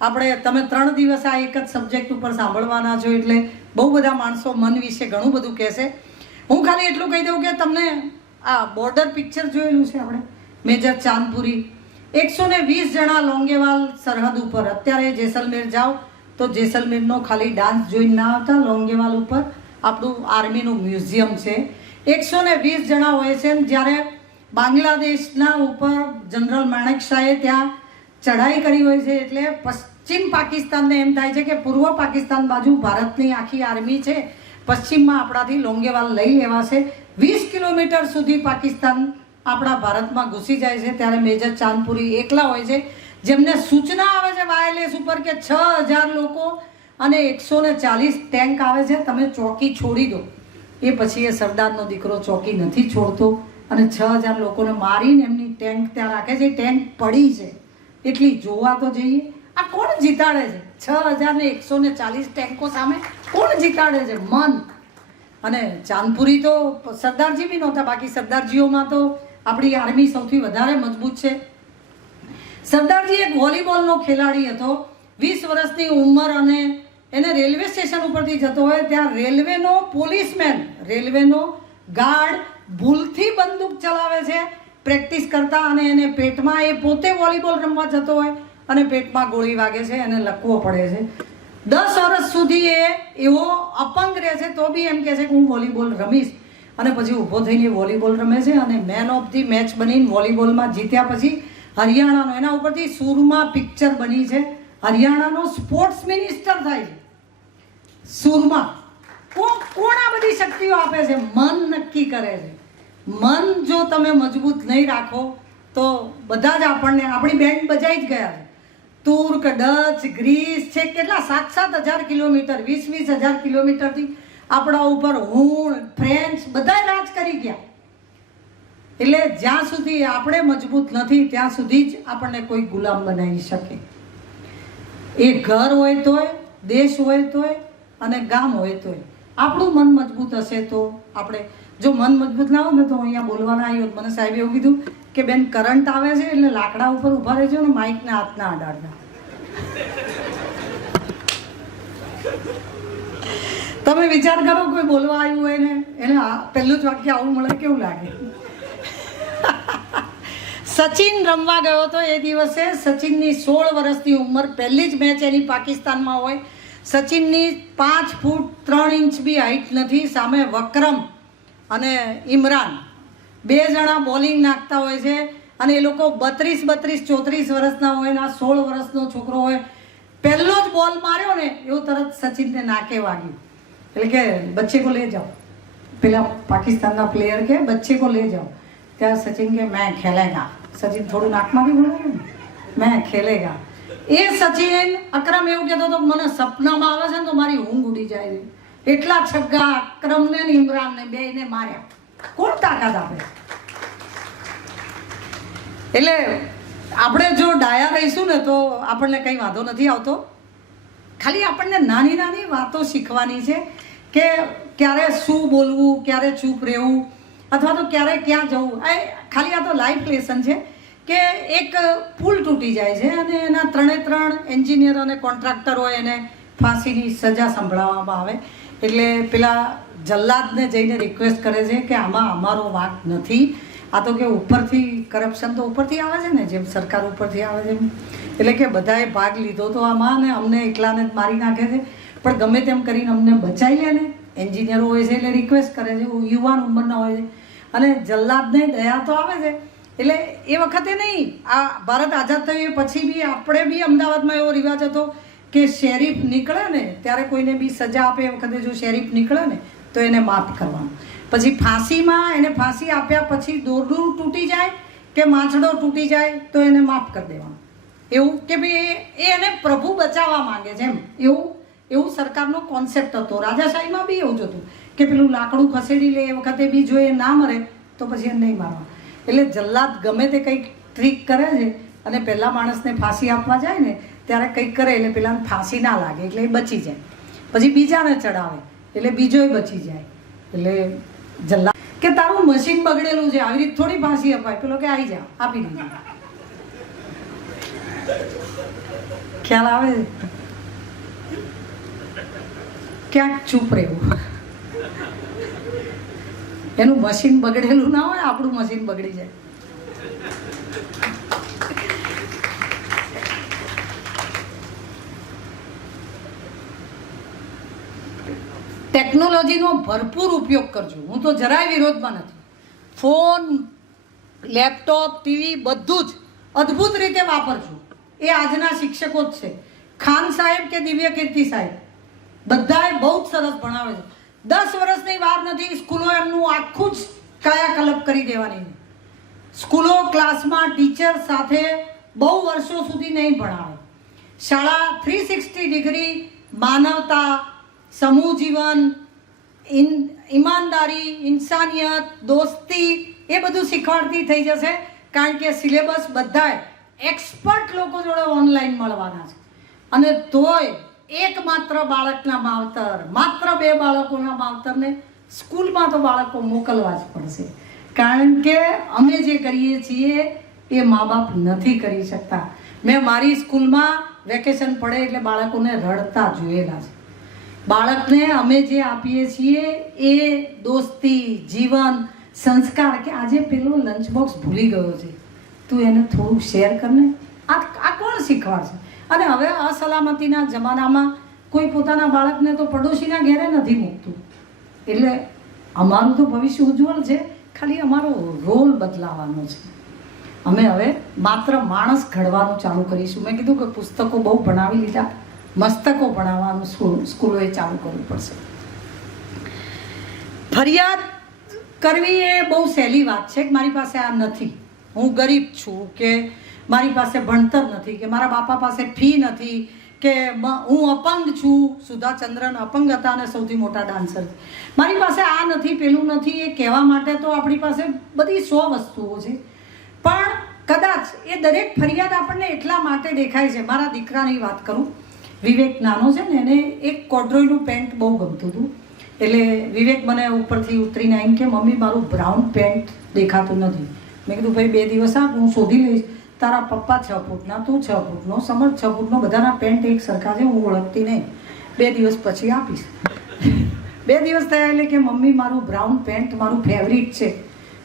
આપણે તમે 3 દિવસ આ એક જ સબ્જેક્ટ ઉપર સાંભળવાના છો, એટલે બહુ બધા માણસો મન વિશે ઘણું બધું કહેશે. હું ખાલી એટલું કહી દઉં કે તમને આ બોર્ડર પિક્ચર જોયેલું છે આપણે, મેજર ચાંદપુરી. 120 જણા લોંગેવાલ સરહદ ઉપર. અત્યારે જેસલમેર જાઓ તો જેસલમેરનો ખાલી ડાન્સ જોઈને ના આવતા, લોંગેવાલ ઉપર આપણું આર્મીનું મ્યુઝિયમ છે. 120 જણા હોય છે. જ્યારે બાંગ્લાદેશના ઉપર જનરલ માણેક શાહે ત્યાં ચઢાઈ કરી હોય છે, એટલે પશ્ચિમ પાકિસ્તાનને એમ થાય છે કે પૂર્વ પાકિસ્તાન બાજુ ભારતની આખી આર્મી છે, પશ્ચિમમાં આપણાથી લોંગેવાલ લઈ લેવાશે. 20 કિલોમીટર સુધી પાકિસ્તાન આપણા ભારતમાં ઘૂસી જાય છે. ત્યારે મેજર ચાંદપુરી એકલા હોય છે, જેમને સૂચના આવે છે વાયરલેસ ઉપર કે 6000 લોકો અને 140 ટેન્ક આવે છે, તમે ચોકી છોડી દો. એ પછી એ સરદારનો દીકરો ચોકી નથી છોડતો અને 6000 લોકોને મારીને એમની ટેન્ક ત્યાં રાખે છે. ટેન્ક પડી છે એટલી જોવા તો જઈએ. આ કોણ જીતાડે છે? 6000 ને 140 ટેન્કો સામે કોણ જીતાડે છે? મન. અને ચાંદપુરી તો સરદારજી બી નહોતા. બાકી સરદારજીઓમાં તો આપણી આર્મી સૌથી વધારે મજબૂત છે. સરદારજી એક વોલીબોલનો ખેલાડી હતો, 20 વર્ષની ઉંમર, અને એને રેલવે સ્ટેશન ઉપરથી જતો હોય ત્યાં રેલવેનો પોલીસમેન, રેલવેનો ગાર્ડ ભૂલથી બંદૂક ચલાવે છે પ્રેક્ટિસ કરતા, અને એને પેટમાં, એ પોતે વોલીબોલ રમવા જતો હોય અને પેટમાં ગોળી વાગે છે, એને લકવો પડે છે. 10 વર્ષ સુધી એ એવો અપંગ રહે છે, તો બી એમ કહે છે કે હું વોલીબોલ રમીશ. અને પછી ઊભો થઈને વોલીબોલ રમે છે અને મેન ઓફ ધી મેચ બનીને વોલીબોલમાં જીત્યા. પછી હરિયાણાનો, એના ઉપરથી સુરમાં પિક્ચર બની છે, હરિયાણાનો સ્પોર્ટ્સ મિનિસ્ટર થાય છે સુરમાં. કોણ આ બધી શક્તિઓ આપે છે? મન નક્કી કરે છે. મન જો તમે મજબૂત નહીં રાખો તો બધા જ આપણને, આપણી બેન્ડ બજાઈ જ ગયા છે. તુર્ક, ડચ, ગ્રીસ છે, કેટલા 7-7 હજાર કિલોમીટર, 20-20 હજાર કિલોમીટરથી આપણા ઉપર હુણ, ફ્રેન્ચ બધા રાજ કરી ગયા. એટલે જ્યાં સુધી આપણે મજબૂત નથી ત્યાં સુધી જ આપણને કોઈ ગુલામ બનાવી શકે. એ ઘર હોય તોય, દેશ હોય તોય અને ગામ હોય તોય. આપણું મન મજબૂત હશે તો આપણે, જો મન મજબૂત ના હોય ને તો અહીંયા બોલવાના આવ્યો. મને સાહેબે એવું કીધું કે બેન કરંટ આવે છે એટલે લાકડા ઉપર ઊભા રહેજો ને, માઇકને હાથ ના અડાડતા. તમે વિચાર કરો, કોઈ બોલવા આવ્યું હોય ને એને પહેલું જ વાક્ય આવું મળે, કેવું લાગે? સચિન રમવા ગયો હતો એ દિવસે. સચિનની 16 વર્ષની ઉંમર, પહેલી જ મેચ એની પાકિસ્તાનમાં હોય. સચિનની 5 ફૂટ 3 ઇંચ બી હાઈટ નથી. સામે વક્રમ અને ઇમરાન 2 જણા બોલિંગ નાખતા હોય છે, અને એ લોકો 32, 34 વર્ષના હોય ને આ 16 વર્ષનો છોકરો હોય. પહેલો જ બોલ માર્યો ને એવું તરત સચિનને નાકે વાગ્યું. એટલે કે બચ્ચે કો લે જાઓ. પેલા પાકિસ્તાનના પ્લેયર કે બચ્ચે કો લે જાઓ. ત્યાં સચિન કે મેં ખેલેગા. સચિન થોડું નાકમાં બી બોલાવ્યું ને, મેં ખેલેગા. એ સચિન, અકરમ એવું કહેતો હતો મને સપનામાં આવે છે ને તો મારી ઊંઘ ઉડી જાય છે. એટલા છગ્ગા અકરમને ને ઇમરાનને બેયને માર્યા. કોણ તાકાત આપે? એટલે આપણે જો ડાયા રહીશું ને તો આપણને કંઈ વાંધો નથી આવતો. ખાલી આપણને નાની નાની વાતો શીખવાની છે કે ક્યારે શું બોલવું, ક્યારે ચૂપ રહેવું, અથવા તો ક્યારે ક્યાં જવું. ખાલી આ તો લાઈફ લેસન છે કે એક પુલ તૂટી જાય છે અને એના 3 એન્જિનિયર અને કોન્ટ્રાક્ટર હોય, એને ફાંસીની સજા સંભળાવવામાં આવે. એટલે પેલા જલ્લાદને જઈને રિક્વેસ્ટ કરે છે કે આમાં અમારો વાંક નથી. આ તો કે ઉપરથી કરપ્શન તો ઉપરથી આવે છે ને, જેમ સરકાર ઉપરથી આવે છે. એટલે કે બધાએ ભાગ લીધો તો આમાં ને અમને એકલાને જ મારી નાખે છે, પણ ગમે તેમ કરીને અમને બચાવી લે ને. એન્જિનિયરો હોય છે એટલે રિક્વેસ્ટ કરે છે, યુવાન ઉંમરના હોય છે, અને જલ્લાદને દયા તો આવે છે. એટલે એ વખતે નહીં, આ ભારત આઝાદ થયું એ પછી બી આપણે બી અમદાવાદમાં એવો રિવાજ હતો કે શેરીફ નીકળે ને ત્યારે કોઈને બી સજા આપે એ વખતે જો શેરીફ નીકળે ને તો એને માફ કરવાનું. પછી ફાંસીમાં એને ફાંસી આપ્યા પછી દોરડું તૂટી જાય કે માછડો તૂટી જાય તો એને માફ કરી દેવાનું. એવું કે ભાઈ એ એને પ્રભુ બચાવવા માંગે છે એમ, એવું સરકારનો કોન્સેપ્ટ હતો. રાજાશાહીમાં બી એવું જ હતું કે પેલું લાકડું ખસેડી લે એ વખતે બી જો એ ના મરે તો પછી એને નહીં મારવા. એટલે જલ્લાદ ગમે તે કંઈક ટ્રીક કરે છે અને પહેલા માણસને ફાંસી આપવા જાય ને ત્યારે કંઈક કરે એટલે પેલાને ફાંસી ના લાગે એટલે એ બચી જાય. પછી બીજાને ચડાવે એટલે બીજોય બચી જાય. એટલે જલ્લા કે તારું મશીન બગડેલું છે, આવી રીતે થોડી ફાંસી અપાય. પેલો કે આવી જા, આપી દીધી. ખ્યાલ આવે? ક્યાંક ચૂપ રહેવું. એનું મશીન બગડેલું ના હોય, આપણું મશીન બગડી જાય. ટેકનોલોજીનો ભરપૂર ઉપયોગ કરજો. હું તો જરાય વિરોધમાં નથી. ફોન, લેપટોપ, ટીવી બધું જ અદ્ભુત રીતે વાપરજો. એ આજના શિક્ષકો જ છે. ખાન સાહેબ કે દિવ્ય કીર્તિ સાહેબ બધાએ બહુ જ સરસ ભણાવે છે. 10 વર્ષની વાર નથી, સ્કૂલો એમનું આખું જ કાયાકલ્પ કરી દેવાની. સ્કૂલો ક્લાસમાં ટીચર સાથે બહુ વર્ષો સુધી નહીં ભણાવે. શાળા 360 ડિગ્રી માનવતા, સમૂહ જીવન, ઈમાનદારી, ઇન્સાનિયત, દોસ્તી એ બધું શીખવાડતી થઈ જશે. કારણ કે સિલેબસ બધાય એક્સપર્ટ લોકો જોડે ઓનલાઈન મળવાના છે. અને તોય એકમાત્ર બાળકના માવતર, માત્ર 2 બાળકોના માવતરને સ્કૂલમાં તો બાળકો મોકલવા જ પડશે. કારણ કે અમે જે કરીએ છીએ એ મા બાપ નથી કરી શકતા. મેં મારી સ્કૂલમાં વેકેશન પડે એટલે બાળકોને રડતા જોયેલા છે. બાળકને અમે જે આપીએ છીએ એ દોસ્તી, જીવન, સંસ્કાર. કે આજે પેલો લંચ બોક્સ ભૂલી ગયો છે, તું એને થોડું શેર કરને. આ કોણ શીખવાડશે? અને હવે અસલામતીના જમાનામાં કોઈ પોતાના બાળકને તો પડોશીના ઘેરે નથી મૂકતું. એટલે અમારું તો ભવિષ્ય ઉજ્જવળ છે, ખાલી અમારો રોલ બદલાવાનો છે. અમે હવે માત્ર માણસ ઘડવાનું ચાલુ કરીશું. મેં કીધું કે પુસ્તકો બહુ ભણાવી લીધા, મસ્તકો ભણાવવાનું સ્કૂલોએ ચાલુ કરવું પડશે. ફરિયાદ કરવી એ બહુ સહેલી વાત છે કે મારી પાસે આ નથી, હું ગરીબ છું, કે મારી પાસે ભણતર નથી, કે મારા બાપા પાસે ફી નથી, કે હું અપંગ છું. સુધાચંદ્રન અપંગ હતા અને સૌથી મોટા ડાન્સર. મારી પાસે આ નથી, પેલું નથી. એ કહેવા માટે તો આપણી પાસે બધી 100 વસ્તુઓ છે. પણ કદાચ એ દરેક ફરિયાદ આપણને એટલા માટે દેખાય છે. મારા દીકરાની વાત કરું, વિવેક નાનો છે ને, એને એક કોડ્રોયનું પેન્ટ બહુ ગમતું હતું. એટલે વિવેક મને ઉપરથી ઉતરીને આવીને કે મમ્મી મારું બ્રાઉન પેન્ટ દેખાતું નથી. મેં કીધું ભાઈ 2 દિવસ આપ, હું શોધી લઈશ. તારા પપ્પા 6 ફૂટના, તું 6 ફૂટનો, સમર 6 ફૂટનો, બધાના પેન્ટ એક સરખા છે, હું ઓળખતી નહીં. 2 દિવસ પછી આપીશ. 2 દિવસ થયા એટલે કે મમ્મી મારું બ્રાઉન પેન્ટ મારું ફેવરિટ છે.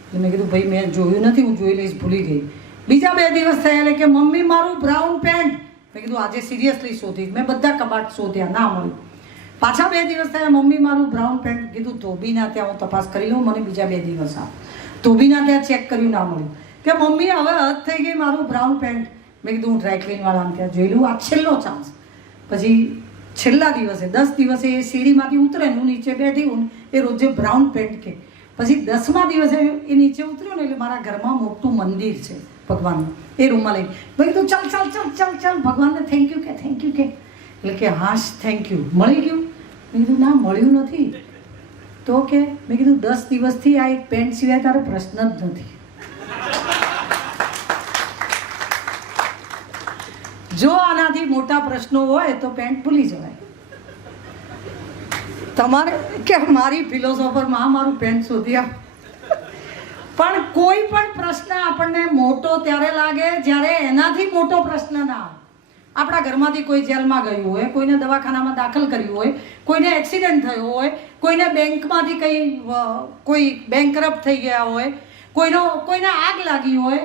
એટલે મેં કીધું ભાઈ મેં જોયું નથી, હું જોઈ લઈશ, ભૂલી ગઈ. બીજા 2 દિવસ થયા એટલે કે મમ્મી મારું બ્રાઉન પેન્ટ. મેં કીધું આજે સિરિયસલી શોધીશ. મેં બધા કબાટ શોધ્યા, ના મળ્યું. પાછા 2 દિવસ થયા, મમ્મી મારું બ્રાઉન પેન્ટ. કીધું ધોબીના ત્યાં હું તપાસ કરી લઉં, મને બીજા 2 દિવસ આપ. ધોબીના ત્યાં ચેક કર્યું, ના મળ્યું. કે મમ્મી હવે હદ થઈ ગઈ મારું બ્રાઉન પેન્ટ. મેં કીધું હું ડ્રાયક્લીનવાળાને ત્યાં જોઈ લઉં, આ છેલ્લો ચાન્સ. પછી છેલ્લા દિવસે 10 દિવસે એ સીડીમાંથી ઉતરે, હું નીચે બેઠી હું, એ રોજે બ્રાઉન પેન્ટ કે. પછી 10મા દિવસે એ નીચે ઉતર્યો ને એટલે મારા ઘરમાં મોટું મંદિર છે ભગવાનનું, એ રૂમમાં લઈ. મેં કીધું ચાલ ચાલ ચાલ ચાલ ચાલ ભગવાનને થેન્ક યુ કે, થેન્ક યુ કે. એટલે કે હાશ થેન્ક યુ. મળી ગયું? મેં કીધું ના મળ્યું નથી. તો કે મેં કીધું 10 દિવસથી આ એક પેન્ટ સિવાય તારો પ્રશ્ન જ નથી. જો આનાથી મોટા પ્રશ્નો હોય તો પેન્ટ ભૂલી જવાય. તમારે કે મારી ફિલોસોફરમાં મારું પેન્ટ શોધી આપ. પણ કોઈ પણ પ્રશ્ન આપણને મોટો ત્યારે લાગે જ્યારે એનાથી મોટો પ્રશ્ન ના આવે. આપણા ઘરમાંથી કોઈ જેલમાં ગયું હોય, કોઈને દવાખાનામાં દાખલ કર્યું હોય, કોઈને એક્સિડન્ટ થયો હોય, કોઈને બેંકમાંથી કોઈ બેંકરપ્ટ થઈ ગયા હોય, કોઈને આગ લાગી હોય,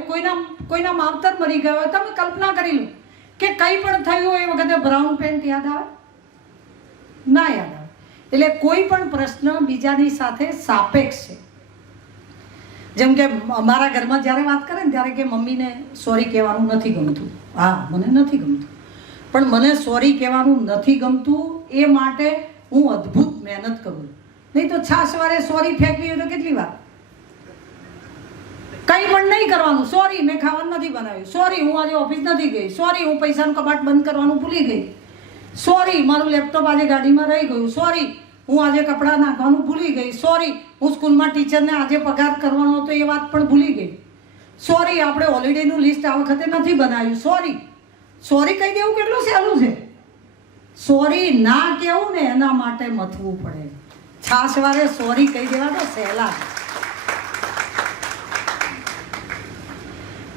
કોઈના માવતર મરી ગયા હોય. તમે કલ્પના કરી લો કે કંઈ પણ થયું હોય એ વખતે બ્રાઉન પેન્ટ યાદ આવે? ના યાદ આવે. એટલે કોઈ પણ પ્રશ્ન બીજાની સાથે સાપેક્ષ છે. જેમ કે અમારા ઘરમાં જ્યારે વાત કરે ને ત્યારે કે મમ્મીને સોરી કહેવાનું નથી ગમતું. હા, મને નથી ગમતું, પણ મને સોરી કહેવાનું નથી ગમતું એ માટે હું અદ્ભુત મહેનત કરું. નહીં તો છાશવારે સોરી ફેંકવી હોય તો કેટલી વાર. કંઈ પણ નહીં કરવાનું. સોરી મેં ખાવાનું નથી બનાવ્યું, સોરી હું આજે ઓફિસ નથી ગઈ, સોરી હું પૈસાનું કબાટ બંધ કરવાનું ભૂલી ગઈ, સોરી મારું લેપટોપ આજે ગાડીમાં રહી ગયું, સોરી હું આજે કપડાં નાખવાનું ભૂલી ગઈ, સોરી હું સ્કૂલમાં ટીચરને આજે પગાર કરવાનો હતો એ વાત પણ ભૂલી ગઈ, સોરી આપણે હોલિડેનું લિસ્ટ આ વખતે નથી બનાવ્યું, સોરી કહી દેવું કેટલું સહેલું છે. સોરી ના કહેવું ને એના માટે મથવું પડે. છાશવારે સોરી કહી દેવા તો સહેલા.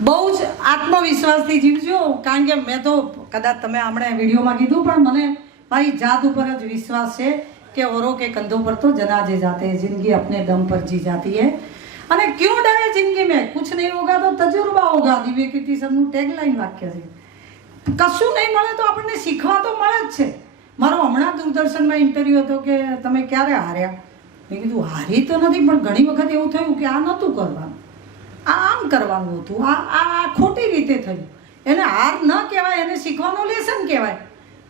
બહુ જ આત્મવિશ્વાસથી જીવજો, કારણ કે મેં તો કદાચ તમે હમણાં વિડીયોમાં કીધું, પણ મને મારી જાત ઉપર જ વિશ્વાસ છે કે औरों के कंधों पर तो जनाजे जाते हैं, जिंदगी अपने दम पर जी जाती है. અને क्यों डरे जिंदगी में, कुछ नहीं होगा तो तजुर्बा होगा. દિવ્ય કીર્તિ સરનું ટેગલાઈન વાક્ય છે. કશું નહીં મળે તો આપણને શીખવા તો મળે જ છે. મારો હમણાં દૂરદર્શનમાં ઇન્ટરવ્યૂ હતો કે તમે ક્યારે હાર્યા. મેં કીધું હારી તો નથી, પણ ઘણી વખત એવું થયું કે આ નહોતું કરવાનું, આ આમ કરવાનું હતું, આ ખોટી રીતે થયું. એને હાર ન કહેવાય, એને શીખવાનું લેસન કહેવાય.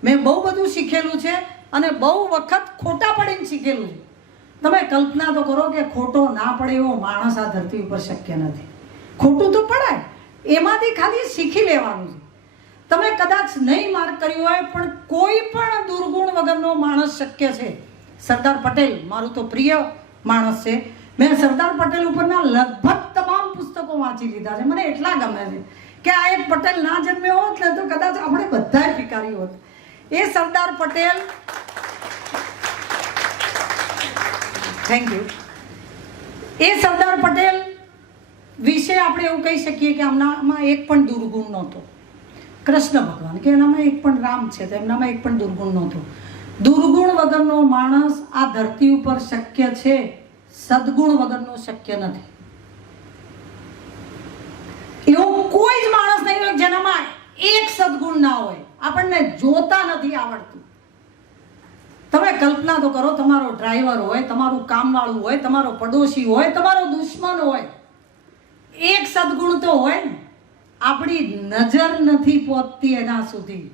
મેં બહુ બધું શીખેલું છે અને બહુ વખત ખોટા પડીને શીખેલું છે. તમે કલ્પના તો કરો કે ખોટો ના પડે એવો માણસ આ ધરતી ઉપર શક્ય નથી. ખોટું તો પડાય, એમાંથી ખાલી શીખી લેવાનું છે. તમે કદાચ નહીં માર્ક કર્યું હોય, પણ કોઈ પણ દુર્ગુણ વગરનો માણસ શક્ય છે. સરદાર પટેલ મારું તો પ્રિય માણસ છે. મેં સરદાર પટેલ ઉપરના લગભગ તમામ પુસ્તકો વાંચી લીધા છે. મને એટલા ગમે છે કે આ એક પટેલ ના જન્મ્યો હોત ને તો કદાચ આપણે બધાય ભિખારી હોત. એ સરદાર પટેલ, થેન્ક યુ. એ સરદાર પટેલ વિશે આપણે એવું કહી શકીએ કે આમનામાં એક પણ દુર્ગુણ નહોતો. કૃષ્ણ ભગવાન કે એનામાં એક પણ રામ છે તો એમનામાં એક પણ દુર્ગુણ નહોતો. દુર્ગુણ વગરનો માણસ આ ધરતી ઉપર શક્ય છે, સદગુણ વગરનો શક્ય નથી. એવો કોઈ જ માણસ નહીં હોય જેનામાં એક સદગુણ ના હોય. આપણને જોતા નથી આવડતું. તમે કલ્પના તો કરો, તમારો ડ્રાઈવર હોય, તમારું કામવાળું હોય, તમારો પડોશી હોય, તમારો દુશ્મન હોય, એક સદગુણ તો હોય ને. આપણી નજર નથી પહોંચતી એના સુધી.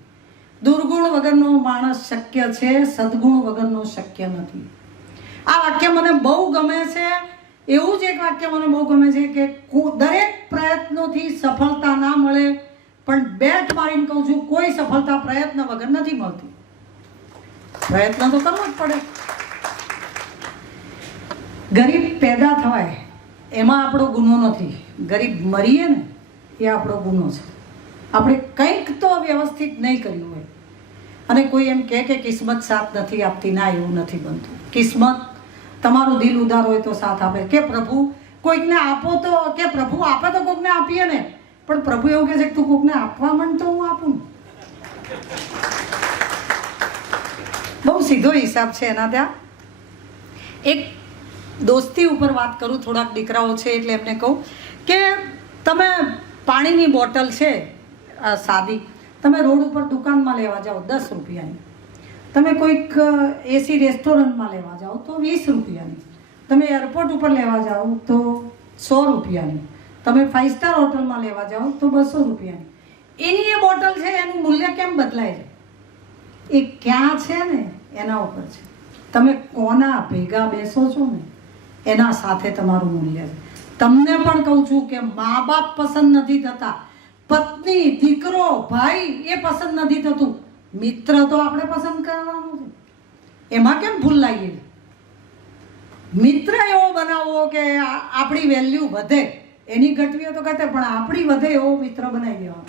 દુર્ગુણ વગરનો માણસ શક્ય છે, સદગુણ વગરનો શક્ય નથી. આ વાક્ય મને બહુ ગમે છે. એવું જ એક વાક્ય મને બહુ ગમે છે કે દરેક પ્રયત્નોથી સફળતા ના મળે, પણ બેટ મારીને કહું છું, કોઈ સફળતા પ્રયત્ન વગર નથી મળતી. પ્રયત્ન તો કરવો જ પડે. ગરીબ પેદા થવાય એમાં આપણો ગુનો નથી, ગરીબ મરીએ ને એ આપણો ગુનો છે. આપણે કંઈક તો વ્યવસ્થિત નહીં કર્યું હોય. અને કોઈ એમ કહે કે કિસ્મત સાથ નથી આપતી, ના, એવું નથી બનતું. કિસ્મત, તમારું દિલ ઉદાર હોય તો સાથ આપે. કે પ્રભુ કોઈકને આપો તો, કે પ્રભુ આપે તો કોઈકને આપીએ ને, પણ પ્રભુ એવું કહે છે કે તું કોઈકને આપવા માંડ તો હું આપું. બહુ સીધો હિસાબ છે એના ત્યાં. એક દોસ્તી ઉપર વાત કરું, થોડાક દીકરાઓ છે એટલે એમને કહું કે તમે પાણીની બોટલ છે સાદી, તમે રોડ ઉપર દુકાનમાં લેવા જાઓ 10 રૂપિયાની, તમે કોઈક એસી રેસ્ટોરન્ટમાં લેવા જાઓ તો 20 રૂપિયાની, તમે એરપોર્ટ ઉપર લેવા જાઓ તો 100 રૂપિયાની, તમે 5 સ્ટાર હોટલમાં લેવા જાઓ તો 200 રૂપિયાની. એની એ બોટલ છે, એનું મૂલ્ય કેમ બદલાય છે? એ ક્યાં છે ને એના ઉપર છે. તમે કોના ભેગા બેસો છો ને એના સાથે તમારું મૂલ્ય છે. તમને પણ કહું છું કે મા બાપ પસંદ નથી થતા, પત્ની, દીકરો, ભાઈ એ પસંદ નથી થતું, મિત્ર તો આપણે પસંદ કરવાનું છે. એમાં કેમ ભૂલ લાગી? મિત્ર એવો બનાવવો કે આપણી વેલ્યુ વધે, એની ઘટવીઓ તો ઘટે પણ આપણી વધે એવો મિત્ર બનાવી દેવાનો.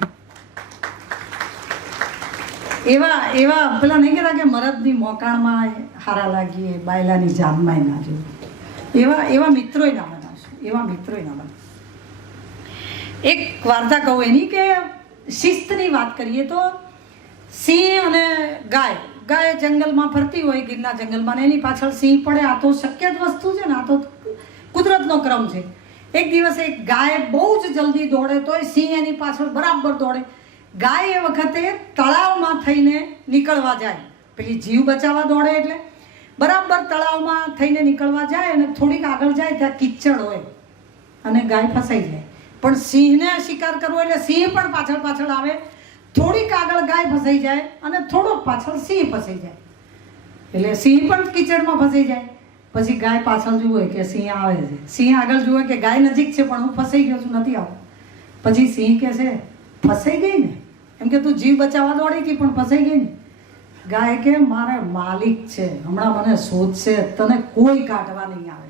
એવા પેલા નહીં કહેતા કે મરદની મોકાણમાં હારા લાગીએ, બાયલાની જાનમાં ના જોયું. એવા મિત્રોય ના બનાવશું, એવા મિત્રોય ના બનાવ. એક વાર્તા કહું એની કે શિસ્તની વાત કરીએ તો સિંહ અને ગાય જંગલમાં ફરતી હોય, ગીરના જંગલમાં, એની પાછળ સિંહ પડે. આ તો શક્ય જ વસ્તુ છે ને, આ તો કુદરતનો ક્રમ છે. એક દિવસ એક ગાય બહુ જ જલ્દી દોડે તોય સિંહ એની પાછળ બરાબર દોડે. ગાય એ વખતે તળાવમાં થઈને નીકળવા જાય, પેલી જીવ બચાવવા દોડે એટલે બરાબર તળાવમાં થઈને નીકળવા જાય અને થોડીક આગળ જાય ત્યાં કિચડ હોય અને ગાય ફસાઈ જાય. પણ સિંહને શિકાર કરવો એટલે સિંહ પણ પાછળ પાછળ આવે. થોડીક આગળ ગાય ફસાઈ જાય અને થોડોક પાછળ સિંહ ફસાઈ જાય, એટલે સિંહ પણ કિચડમાં ફસાઈ જાય. પછી ગાય પાછળ જુએ કે સિંહ આવે છે, સિંહ આગળ જુએ કે ગાય નજીક છે પણ હું ફસાઈ ગયો છું, નથી આવું. પછી સિંહ કહે છે ફસાઈ ગઈ ને, એમ કે તું જીવ બચાવવા દોડી હતી પણ ફસાઈ ગઈ ને. ગાય કે મારે માલિક છે, હમણાં મને શોધશે, તને કોઈ કાઢવા નહીં આવે.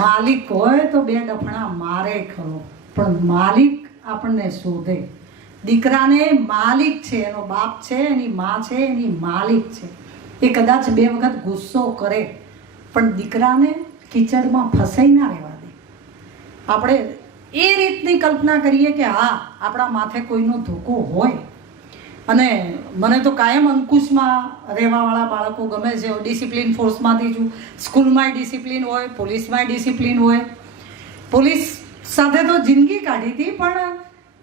માલિક હોય તો બે ડફણા મારે ખરો, પણ માલિક આપણને શોધે. દીકરાને માલિક છે, એનો બાપ છે, એની માં છે, એની માલિક છે. એ કદાચ 2 વખત ગુસ્સો કરે પણ દીકરાને કીચડમાં ફસાઈ ના રહેવા દે. આપણે એ રીતની કલ્પના કરીએ કે હા, આપણા માથે કોઈનો ધોકો હોય. અને મને તો કાયમ અંકુશમાં રહેવાવાળા બાળકો ગમે છે. ડિસિપ્લિન ફોર્સમાંથી છું, સ્કૂલમાંય ડિસિપ્લિન હોય, પોલીસમાંય ડિસિપ્લિન હોય. પોલીસ સાથે તો જિંદગી કાઢી હતી, પણ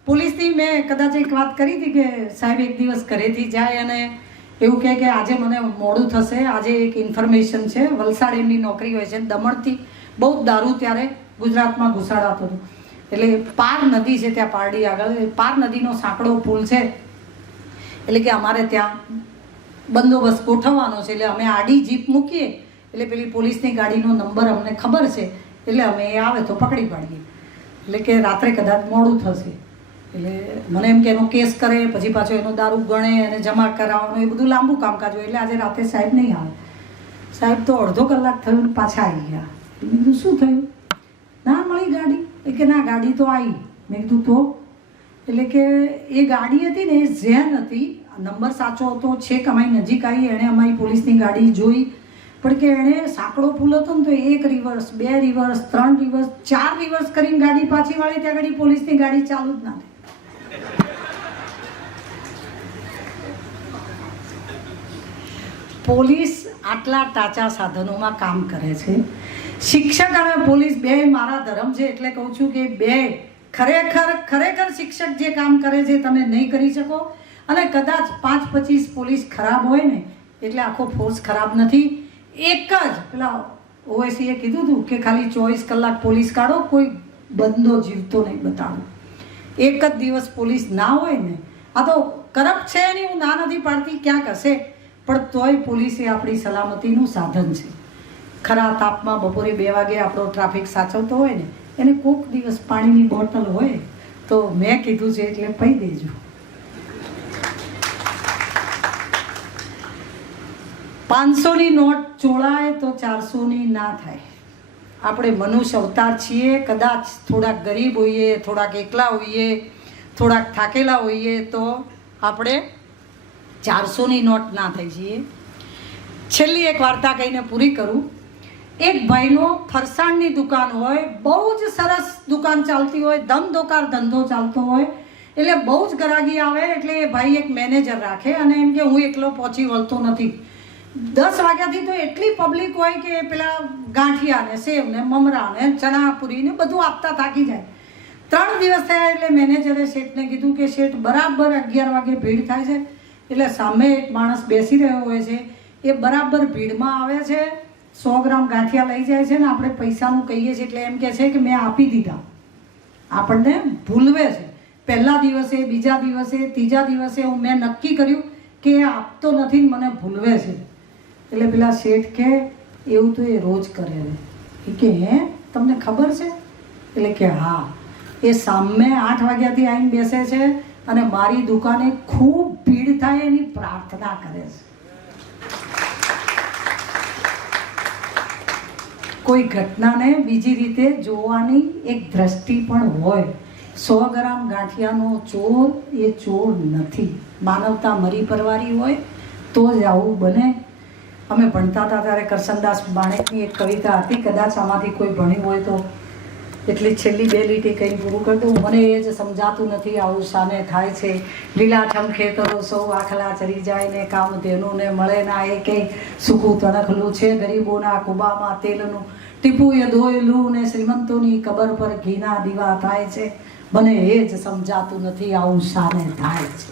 પોલીસની મેં કદાચ એક વાત કરી હતી કે સાહેબ એક દિવસ ઘરેથી જાય અને એવું કહે કે આજે મને મોડું થશે, આજે એક ઇન્ફોર્મેશન છે. વલસાડ એમની નોકરી હોય છે, દમણથી બહુ દારૂ ત્યારે ગુજરાતમાં ઘુસાડાતો હતો. એટલે પાર નદી છે ત્યાં પારડી આગળ, પાર નદીનો સાંકડો પુલ છે. એટલે કે અમારે ત્યાં બંદોબસ્ત ગોઠવવાનો છે. એટલે અમે આડી જીપ મૂકીએ એટલે પેલી પોલીસની ગાડીનો નંબર અમને ખબર છે, એટલે અમે એ આવે તો પકડી પાડીએ. એટલે કે રાત્રે કદાચ મોડું થશે, એટલે મને એમ કે એનો કેસ કરે, પછી પાછો એનો દારૂ ગણે અને જમા કરાવવાનો, એ બધું લાંબુ કામકાજ હોય. એટલે આજે રાતે સાહેબ નહીં આવે. સાહેબ તો અડધો કલાક થયું ને પાછા આવી ગયા. મેં કીધું શું થયું? ના મળી ગાડી. એ કે ના ગાડી તો આવી. મેં કીધું તો? એટલે કે એ ગાડી હતી ને એ ઝેન હતી, નંબર સાચો હતો, છેક અમારી નજીક આવી. એણે અમારી પોલીસની ગાડી જોઈ, પણ કે એણે સાંકડો પુલ હતો ને તો 1 રિવર્સ, 2 રિવર્સ, 3 રિવર્સ, 4 રિવર્સ કરીને ગાડી પાછી વાળી. ત્યાં ગાડી પોલીસની ગાડી ચાલુ જ ના થઈ. પોલીસ આટલા ટાચા સાધનોમાં કામ કરે છે. શિક્ષક અને પોલીસ બે મારા ધર્મ છે, એટલે કહું છું કે બે ખરેખર શિક્ષક જે કામ કરે છે તમે નહીં કરી શકો. અને કદાચ 5-25 પોલીસ ખરાબ હોય ને એટલે આખો ફોર્સ ખરાબ નથી. એક જ પેલા ઓએસીએ કીધું હતું કે ખાલી 24 કલાક પોલીસ કાઢો, કોઈ બંદો જીવતો નહીં બતાવો. એક જ દિવસ પોલીસ ના હોય ને, આ તો કરપ્ટ છે એની હું ના નથી પાડતી, ક્યાંક હશે, પણ તોય પોલીસ એ આપણી સલામતીનું સાધન છે. ખરા તાપમાં બપોરે 2 વાગે આપણો ટ્રાફિક સાચવતો હોય ને, એને કોઈક દિવસ પાણીની બોટલ હોય તો મેં કીધું છે એટલે પી દેજો. 500ની નોટ ચોળાય તો 400ની ના થાય. આપણે મનુષ્ય અવતાર છીએ. કદાચ થોડાક ગરીબ હોઈએ, થોડાક એકલા હોઈએ, થોડાક થાકેલા હોઈએ તો આપણે 400ની નોટ ના થઈ જઈએ. છેલ્લી એક વાર્તા કહીને પૂરી કરું. એક ભાઈનો ફરસાણની દુકાન હોય, બહુ જ સરસ દુકાન ચાલતી હોય, ધમધોકાર ધંધો ચાલતો હોય, એટલે બહુ જ ગ્રાહકી આવે. એટલે એ ભાઈ એક મેનેજર રાખે અને એમ કે હું એકલો પહોંચી વળતો નથી. 10 વાગ્યાથી તો એટલી પબ્લિક હોય કે પેલા ગાંઠિયા ને સેવ ને મમરા ને ચણાપુરી ને બધું આપતા થાકી જાય. 3 દિવસ થયા એટલે મેનેજરે શેઠને કીધું કે શેઠ બરાબર 11 વાગે ભીડ થાય છે. એટલે સામે એક માણસ બેસી રહ્યો હોય છે, એ બરાબર ભીડમાં આવે છે, 100 ગ્રામ ગાંઠિયા લઈ જાય છે ને આપણે પૈસાનું કહીએ છીએ એટલે એમ કહે છે કે મેં આપી દીધા. આપણને ભૂલવે છે. પહેલા દિવસે, બીજા દિવસે, ત્રીજા દિવસે મેં નક્કી કર્યું કે આપતો નથી, મને ભૂલવે છે. એટલે પેલા શેઠ કે એવું તો એ રોજ કરે છે. એ કે હે તમને ખબર છે? એટલે કે હા, એ સામે 8 વાગ્યાથી આવીને બેસે છે અને મારી દુકાને ખૂબ ભીડ થાય એની પ્રાર્થના કરે છે. કોઈ ઘટનાને બીજી રીતે જોવાની એક દ્રષ્ટિ પણ હોય. 100 ગ્રામ ગાંઠિયાનો ચોર એ ચોર નથી. માનવતા મરી પરવારી હોય તો જ આવું બને. અમે ભણતા હતા ત્યારે કરશનદાસ બાણેકની એક કવિતા હતી, કદાચ આમાંથી કોઈ ભણ્યું હોય તો એટલી છેલ્લી 2 લીટી કંઈ પૂરું કરી દઉં. મને એ જ સમજાતું નથી આવું શાને થાય છે. લીલાછમ ખેતરો સૌ આખલા ચરી જાય ને કામધેનુને મળે ના એ કંઈ સૂકું તણખલું છે. ગરીબોના કુબામાં તેલનું ટીપું એ દોયલું ને શ્રીમંતોની કબર પર ઘીના દીવા થાય છે. મને એ જ સમજાતું નથી આવું શાને થાય છે.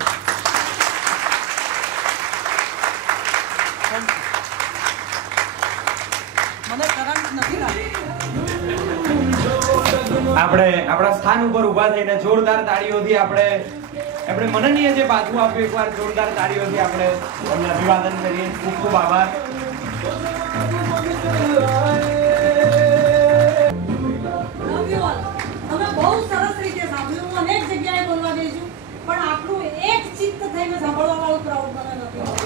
આપણે આપણા સ્થાન ઉપર ઊભા થઈને જોરદાર તાળીઓથી આપણે મનનીય જે પાછું આપ્યું, એકવાર જોરદાર તાળીઓથી આપણે એમને અભિવાદન કરીએ. ખૂબ ખૂબ આભાર. અમે બહુ સરસ રીતે સાંભળ્યું. અનેક જગ્યાએ બોલવા જઈશું પણ આટલું એક ચિત્ત થઈને સાંભળવા વાળું ક્રાઉડ મને નથી.